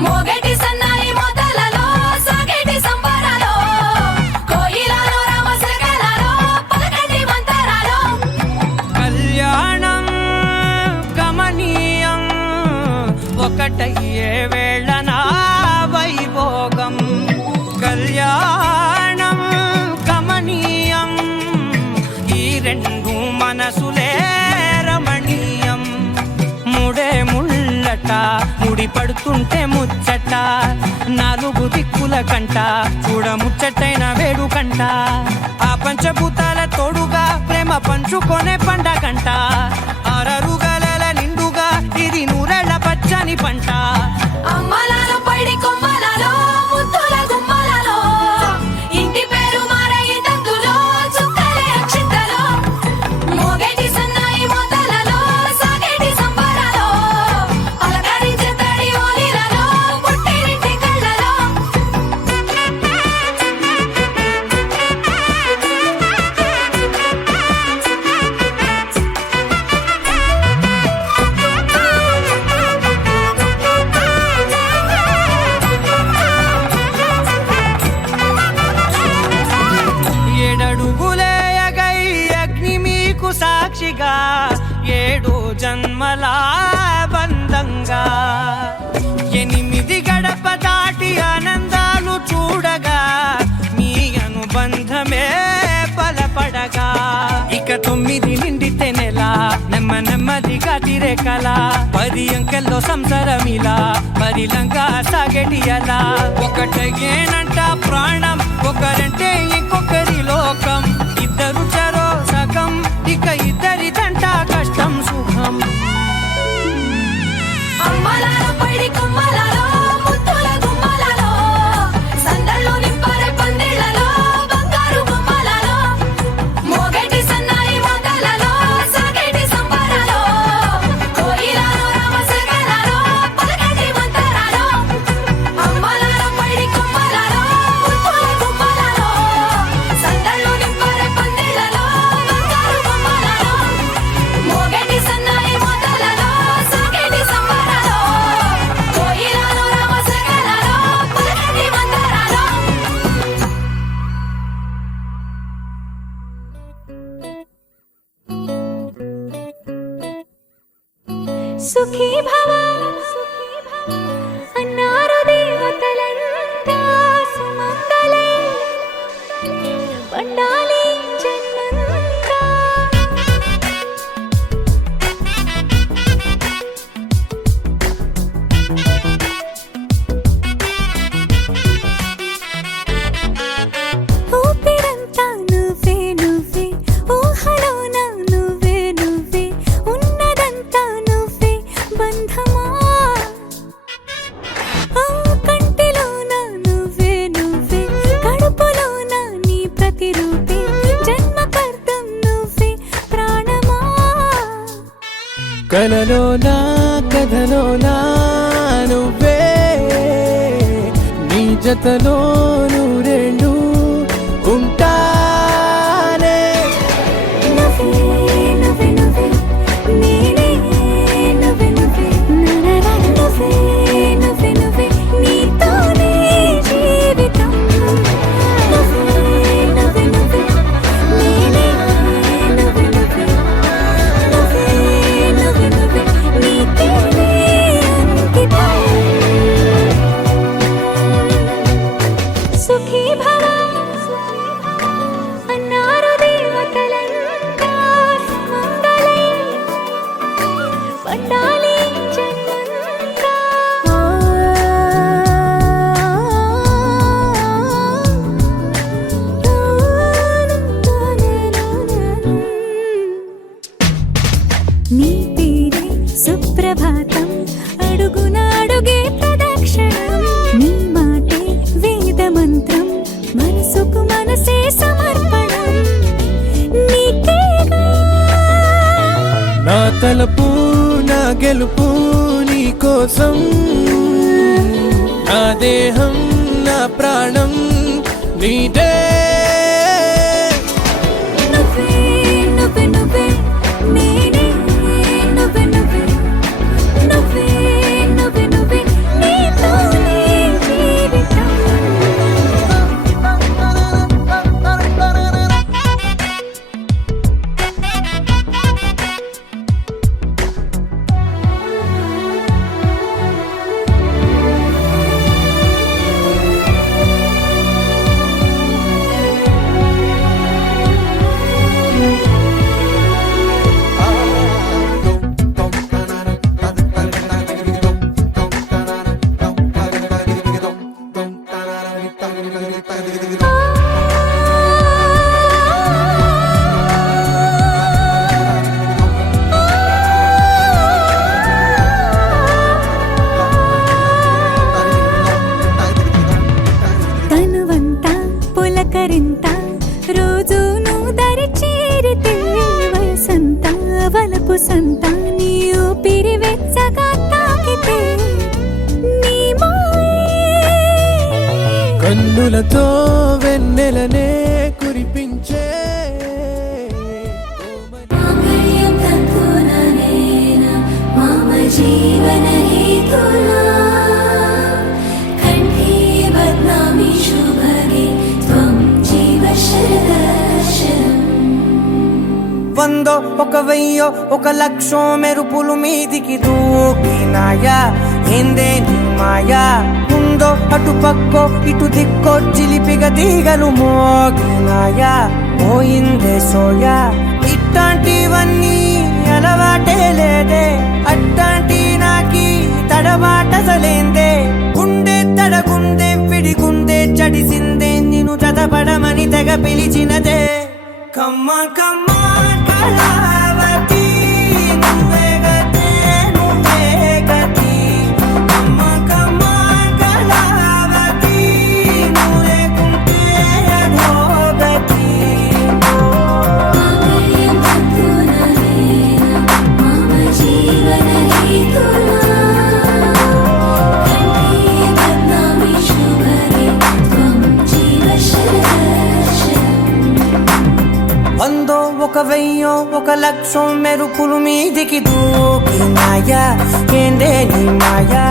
మోగేటి సన్నాయి మోతలలో సాగేటి సంబరాలో కోయిలలో రామశకలలో పలకటి మంతరాలో కళ్యాణం గమనీయం ఒకటయ్యే వేళ నా వైభోగం కళ్యాణం గమనీయం ఈ రెండు మనసులే రమణీయం ముడే ముళ్ళట ముడి పడుతుంటే ముచ్చట నాలుగు దిక్కుల కంట చూడ ముచ్చటైన వేడుకంట ఆ పంచభూతాల తోడుగా ప్రేమ పంచుకొనే పండగంట ఆరరుగల నిండుగా ఇది నూరెళ్ళ పచ్చని పంట అమ్మలాల పైడి కొమ్మలలో ముద్దుల గుమ్మలలో ఇంటి పేరు మారయి తందులో చుక్కలే అక్షింతలో మోగేటి సన్నాయి మోతలలో సాగేటి సంబరాలో పలకరించే తడి ఓలిలలో పుట్టినింటి కళ్ళలో ఏడడుగులేయగై అగ్ని మీకు సాక్షిగా 7 జన్మల బంధంగా 8 గడప దాటి ఆనందాలు చూడగా మీ అనుబంధమే బలపడగా ఇక 9 నిండితే నెల నెమ్మదిగా తిరే కల 10 అంకెల్లో సంసారమిలా పరిలంగా సాగటి అలా ఒకటేనంట ప్రాణం ఒకరంటే ఇంకొకరి లోకం ఇద్దరు చరో సగం ఇక ఇద్దరిదంట కష్టం సుఖం అమ్మలాల పైడి కొమ్మలలో ముద్దుల గుమ్మలలో సందళ్ళు నింపరే పందిళ్లలో బంగారు బొమ్మలలో మోగేటి సన్నాయి మోతలలో సాగేటి సుఖీ భవ అన్నారు దేవతలంతా సుమంగళే పండాలి జన్మంతా ఊపిరంతా నువ్వే నువ్వే ఊహలోన నువ్వే నువ్వే ఉన్నదంతా నువ్వే బంధమా ఆ కంటిలోన నువ్వే నువ్వే కడుపులోన నీ ప్రతిరూపే జన్మకర్తం నువ్వే ప్రాణమా కలలోనా కథలోనా నువ్వే నీ జతలో నూరేళ్ళు ఉంటానే నువ్వే నువ్వే నువ్వే నేనే నువ్వే నువ్వే నరర నువ్వే నువ్వే నువ్వే నీతోనే జీవితం నువ్వే నువ్వే నువ్వే నేనే నువ్వే నువ్వే నువ్వే నువ్వే నువ్వే నీకేనే అంకితం సుఖీ భవ అన్నారు దేవతలంతా సుమంగళే పండాలి జన్మంతా నీ పేరే సుప్రభాతం అడుగున అడుగే ప్రదక్షిణం నీ మాటే వేద మంత్రం మనసుకు మనసే సమర్పణం నీకేగా నా తలపు నా గెలుపు నీ కోసం నా దేహం నా ప్రాణం నీదే నువ్వే నువ్వే నువ్వే నేనే నువ్వే నువ్వే నువ్వే నువ్వే నువ్వే నీతోనే జీవితం తనువంతా పులకరింత రోజు నువ్వు దరి చేరితే వయసంతా వలపు సంత నీ ఊపిరి వెచ్చగా తాకితే నీ మాయే కన్నులతో వెన్నెలనే కురిపించే మాంగళ్యం తత్తుననేన మమ జీవన హేతునా కంఠే బధ్నామి శుభగే త్వం జీవ శరదర్శనం వందో ఒక వెయ్యో ఒక లక్షో మెరుపులు మీదికి దూకినాయా ఏందే నీ మాయా ముందో అటు పక్కో ఇటు దిక్కో చిలిపిగా తీగలు మోగినాయా పోయిందే సోయా ఇట్లాంటివన్నీ అలవాటే లేదే అట్లాంటి నాకి తడబాటసలేందే గుండె తడగుందే విడిగుందే చడిసిందే నిన్ను చదపడమని తెగ పిలిచినదే కమ్మ కమ్మ కళావతి నువ్వే గతే నువ్వే గతి కమ్మ కమ్మ కళావతి నువ్వు లేకుంటే అధోగతి మాంగళ్యం తత్తుననేన మమ జీవన హేతునా కంఠే బధ్నామి శుభగే త్వం జీవ శరదర్శనం వందో ఒక వెయ్యో ఒక లక్షో మెరుపులు మీదికి దూకినాయా ఏందే నీ మాయా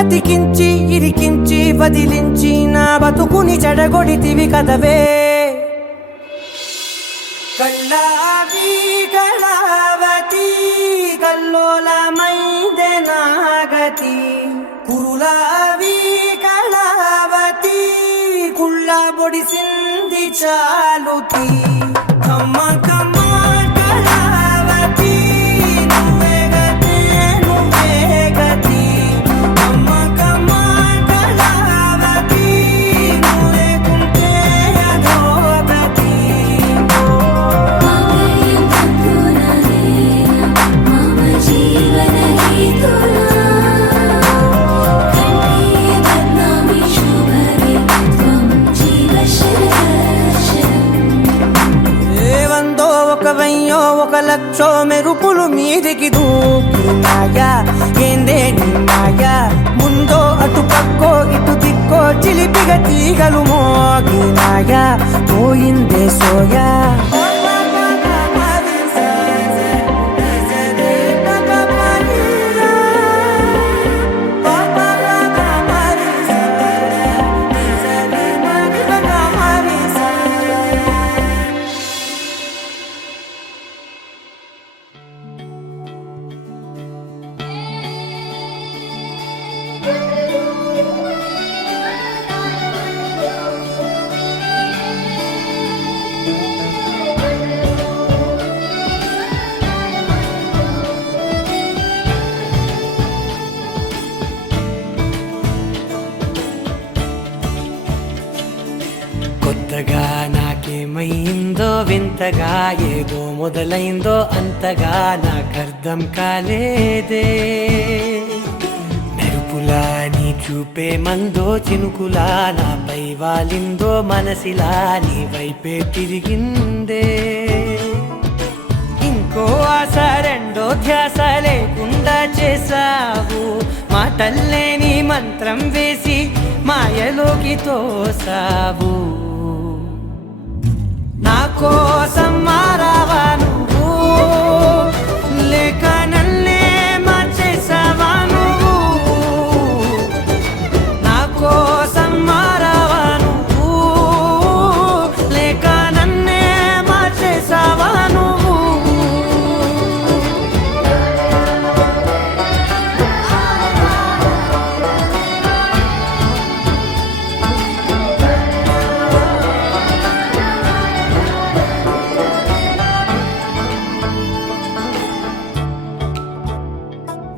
అతికించి ఇరికించి వదిలించి నా బతుకుని చెడగొడితివి కదవే కళ్ళావి కళావతి కల్లోలమైందే నాగతి కురులావి కళావతి కుళ్ళ బొడిసింది చాలుతి కమ్మ కమ్మ కళావతి నువ్వే గతి నువ్వే గతి కమ్మ కమ్మ కళావతి నువ్వే కుంటే అధోగతి ఏవందో ఒక వెయ్యో ఒక లక్షో మెరుపులు మీదికి దూకినాయా ఏందే నీ మాయా ముందో అటు పక్కో ఇటు దిక్కో చిలిపిగ తీగలు మోగినాయా పోయిందే సోయా కొత్తగా నాకేమైందో వింతగా ఏదో మొదలైందో అంతగా నాకర్థం కాలేదే మెరుపులా నీ చూపే మందో చినుకులా నాపై వాలిందో మనసిలా నీ వైపే తిరిగిందే ఇంకో ఆశ రెండో ధ్యాస లేకుండా చేసావు మాటల్లే నీ మంత్రం వేసి మాయలోకి తోసావు నా కోసం మారావా నువ్వు లేక నన్నే మార్చేసావా నువ్వు నా కోసం మారావా నువ్వు లేక నన్నే మార్చేసావా నువ్వు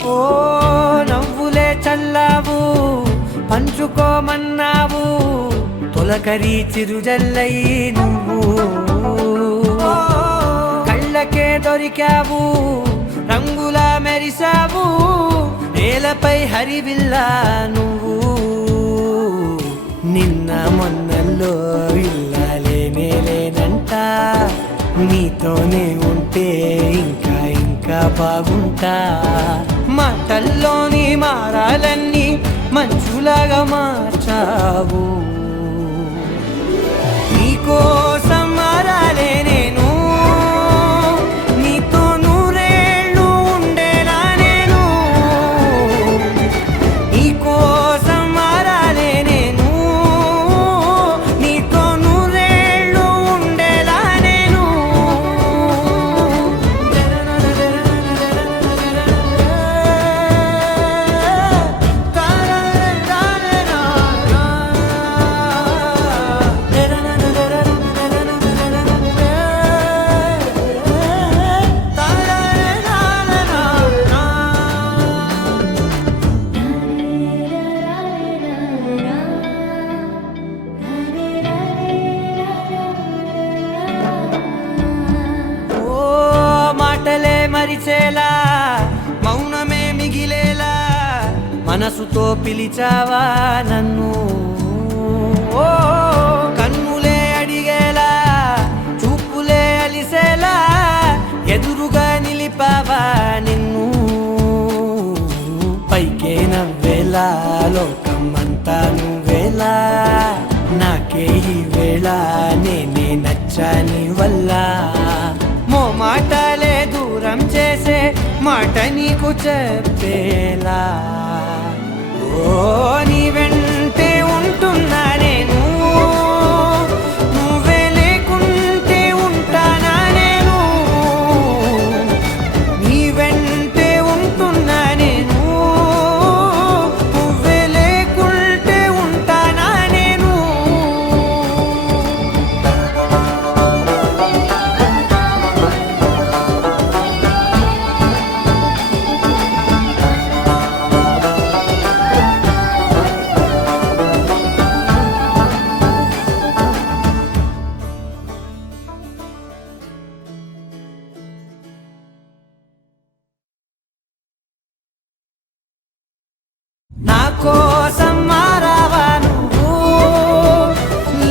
ఓ నవ్వులే చల్లావు పంచుకోమన్నావు తొలకరి చిరుజల్లై నువ్వు కళ్ళకే దొరికావు రంగులా మెరిసావు నేలపై హరివిల్లా నువ్వు నిన్న మొన్నల్లో ఇల్లాలేనే లేనంట నీతోనే ఉంటే ఇంకా ఇంకా బాగుంటా మాటల్లోని మారాలన్నీ మంచులాగా మార్చావు నీకోసం మారాలే నేను నీతో నూరేళ్ళు ఉండేనా నేను నీకోసం మారాలే నేను నీతో నూరేళ్ళు ఉండేలా నేను మాటలే మరిచేలా మౌనమే మిగిలేలా మనసుతో పిలిచావా నన్ను ఓ కన్నులే అడిగేలా చూపులే అలిసేలా ఎదురుగా నిలిపావా నిన్ను పైకే నవ్వేలా లోకమంతా నువ్వేలా నాకే ఈ వేళ నేనే నచ్చాని వల్ల మో మాటలే దూరం చేసే మాట నీకు చెప్పేలా నీ వెంటే ఉంటున్నా నేను, నువ్వే లేకుంటే ఉంటానా నేను, నీ వెంటే ఉంటున్నా నేను, నువ్వే లేకుంటే ఉంటానా నేను. నా కోసం మారావా నువ్వు,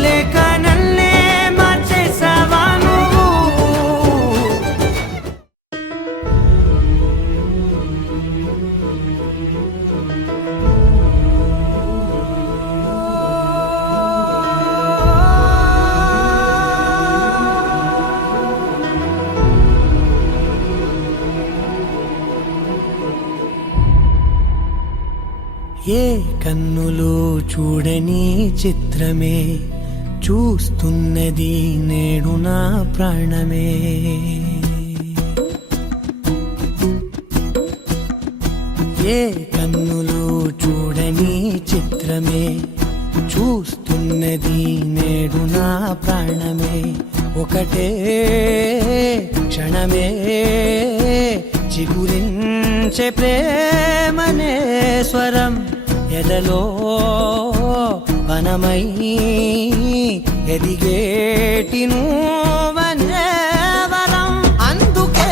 లేక నన్నే మార్చేసావా నువ్వు. ఏ కన్నులు చూడని చిత్రమే చూస్తున్నది నేడు నా ప్రాణమే. ఏ కన్నులు చూడని చిత్రమే చూస్తున్నది నేడు నా ప్రాణమే. ఒకటే క్షణమే చిగురించే ప్రేమనే స్వరం ఎదలో వనమై ఎదిగేటి నువ్వనే వరం. అందుకే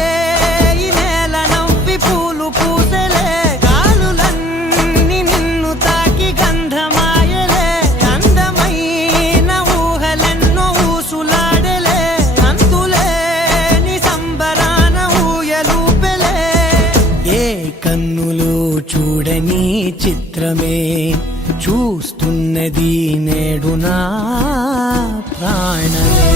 ఈ నేల నవ్వి పూలు పూసలే, గాలులన్నీ నిన్ను తాకి గంధమాయలే, అందమైన ఊహలెన్నో ఊసులాడలే, అంతులేని సంబరాన ఊయలూపెలే. ఏ కన్నులు చూడని చిత్రమే చూస్తున్నది నేడు నా ప్రాణమే.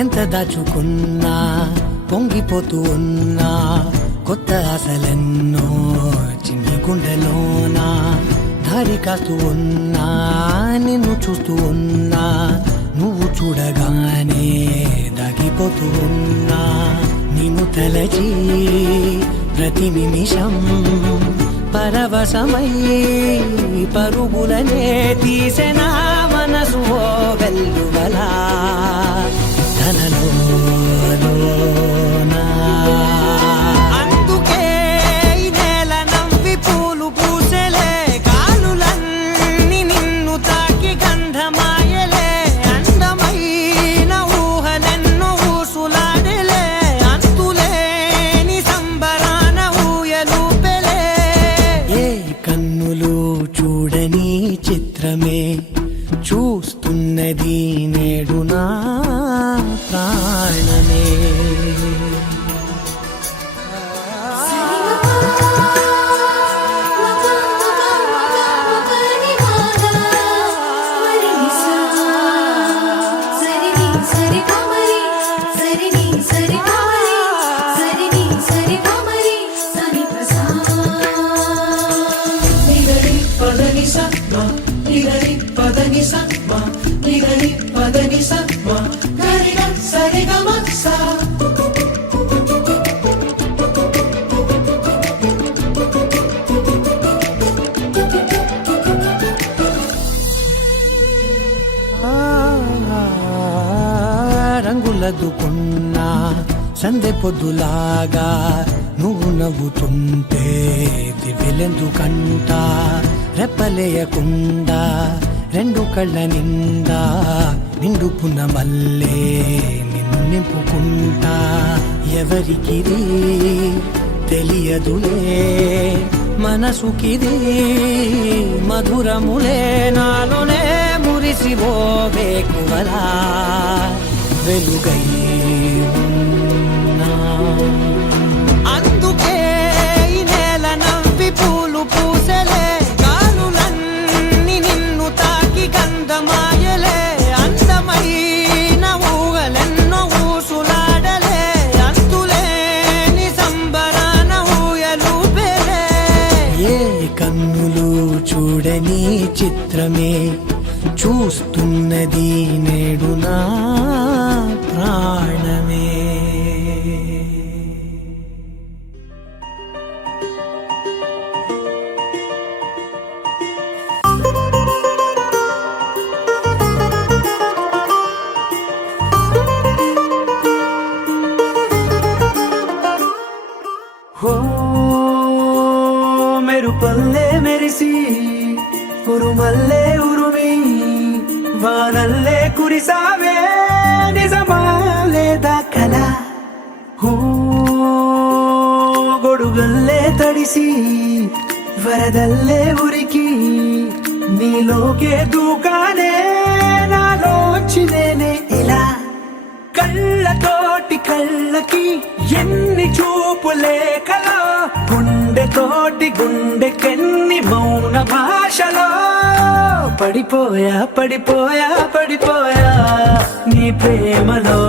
ఎంత దాచుకున్నా పొంగిపోతూ ఉన్నా, కొత్త ఆశలెన్నో చిన్ని గుండెలోనా దారి కాస్తూ ఉన్నా, నిన్ను చూస్తూ ఉన్నా, నువ్వు చూడగానే దాగిపోతూ ఉన్నా. నిన్ను తలచి ప్రతి నిమిషం పరవశమై పరుగులనే తీసెనా మనసు ఓ వెల్లువలా ధనలోనా. అందుకే ఈ నేల నవ్వి పూలు పూసలే, గాలులన్నీ నిన్ను తాకి గంధమాయలే, అందమైన ఊహలెన్నో ఊసులాడలే, అంతులేని సంబరాన ఊయలూపెలే. ఏ కన్నులు చూడని చిత్రమే చూస్తున్నది నేడు నా ప్రాణమే. రంగులదుకున్నా సందె పొద్దులాగా నువ్వు నవ్వుతుంటే దివ్యలెందుకంట, రెప్పలేయకుండా రెండు కళ్ళ నిండా నిండుకున్న మల్లే నిన్ను నింపుకుంటా. ఎవరికిది తెలియదులే మనసుకిది మధురములే నాలోనే మురిసిపోవే కువలా వెలుగై ఉన్నా. అందుకే ఈ నేల నవ్వి పూలు పూసలే గాలులన్నీ నిన్ను తాకి గంధమాయలే అందమైన ఊగలెన్నో ఊసులాడలే అంతులేని సంబరాన ఊయలూపేలే ఏ కన్నులు చూడని చిత్రమే చూస్తున్నది నేడు నా ప్రాణమే. హో మెరుపల్లే మెరిసి ఉరుమల్లే ఉరుమి వానల్లే కురిసావే నిజమా లేదా కల. హో గొడుగల్లే తడిసి వరదల్లే ఉరికి నీలోకే దూకానే నాలోంచి నేనే ఇలా. కళ్ళతోటి కళ్ళకి ఎన్ని చూపులే కలో గుండెతోటి గుండెకెన్ని మౌన భాషలో పడిపోయా పడిపోయా పడిపోయా నీ ప్రేమలో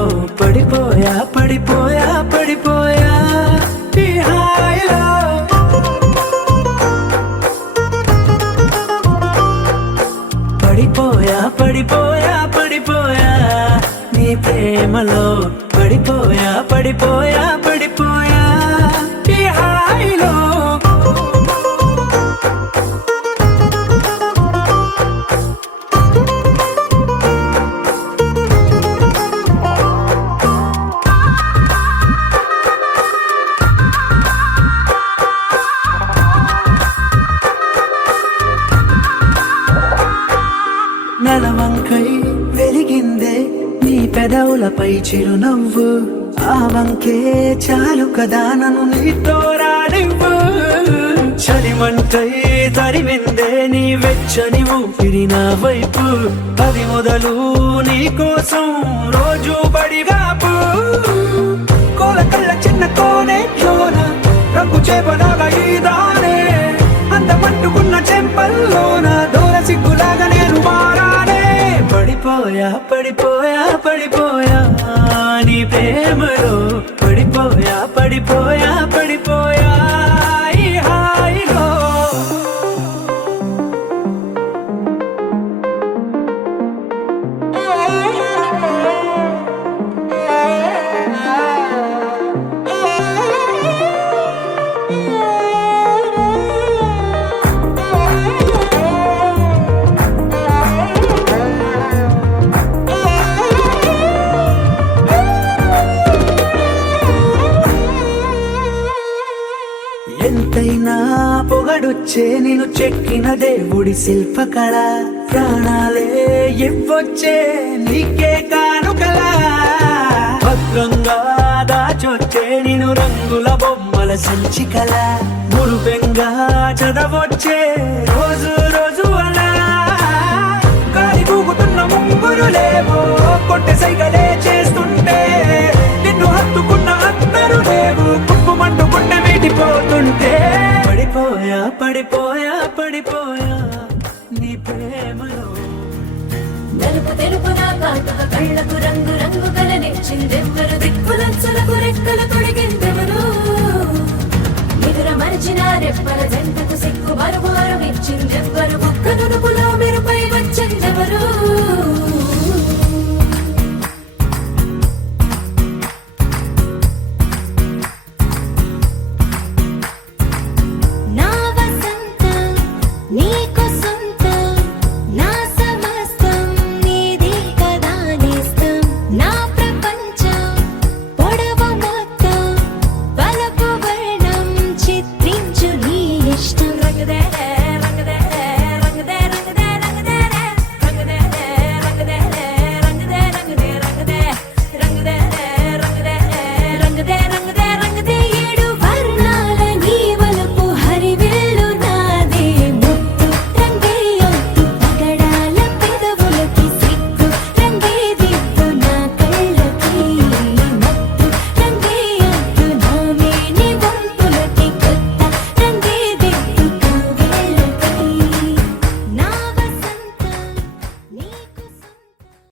పడిపోయా పడిపోయా పడిపోయా ఈ హాయిలో. పడిపోయా పడిపోయా పడిపోయా నీ ప్రేమలో పడిపోయా పడిపోయా పడిపోయా ఈ హాయిలో. నలవంకై వెలిగిందే నీ పెదవులపై చిరునవ్వు ఆ వంకే చాలు కదా నన్ను నీతో రానివ్వు. చలిమంటై తరిమిందే నీ వెచ్చని ఊపిరి నా వైపు పది మొదలు నీ కోసం రోజు బడిగాపు. కోల కళ్ళ చిన్న కోనే చోన రంగు చేపలాగా ఈ దానే అందమంటుకున్న చెంపల్లోన దూర సిగ్గులాగా నేను మారానే. పడిపోయా పడిపోయా పడిపోయా నీ ప్రేమలో పడిపోయా పడిపోయా పడిపోయా ఈ హాయిలో. ఎంతైనా పొగడొచ్చే నేను చెక్కిన దేవుడి శిల్పకళ ప్రాణాలే ఇవ్వొచ్చే నీకే కానుకలా. భద్రంగా దాచొచ్చే నేను రంగుల బొమ్మల సంచికల మురుపెంగా చదవొచ్చే రోజు రోజు అలా. గాలి కూగుతున్న ముంగురులేవో కొట్టె సైగలే చేస్తుంటే నిన్ను హత్తుకున్న అందరూ లేవు కుప్పుమంటూ గుండె మీటిపోతుంటే. పడిపోయా పడిపోయా పడిపోయా నీ ప్రేమలో. నలుపు తెలుపు నా కాటుక కళ్ళకు రంగు రంగు కలనిచ్చిందెవ్వరు దిక్కులంచులకు రెక్కలు తొడిగిందెవరు నిదుర మరిచిన రెప్పల జంటకు సిగ్గు మరుమారు ఇచ్చిందెవ్వరు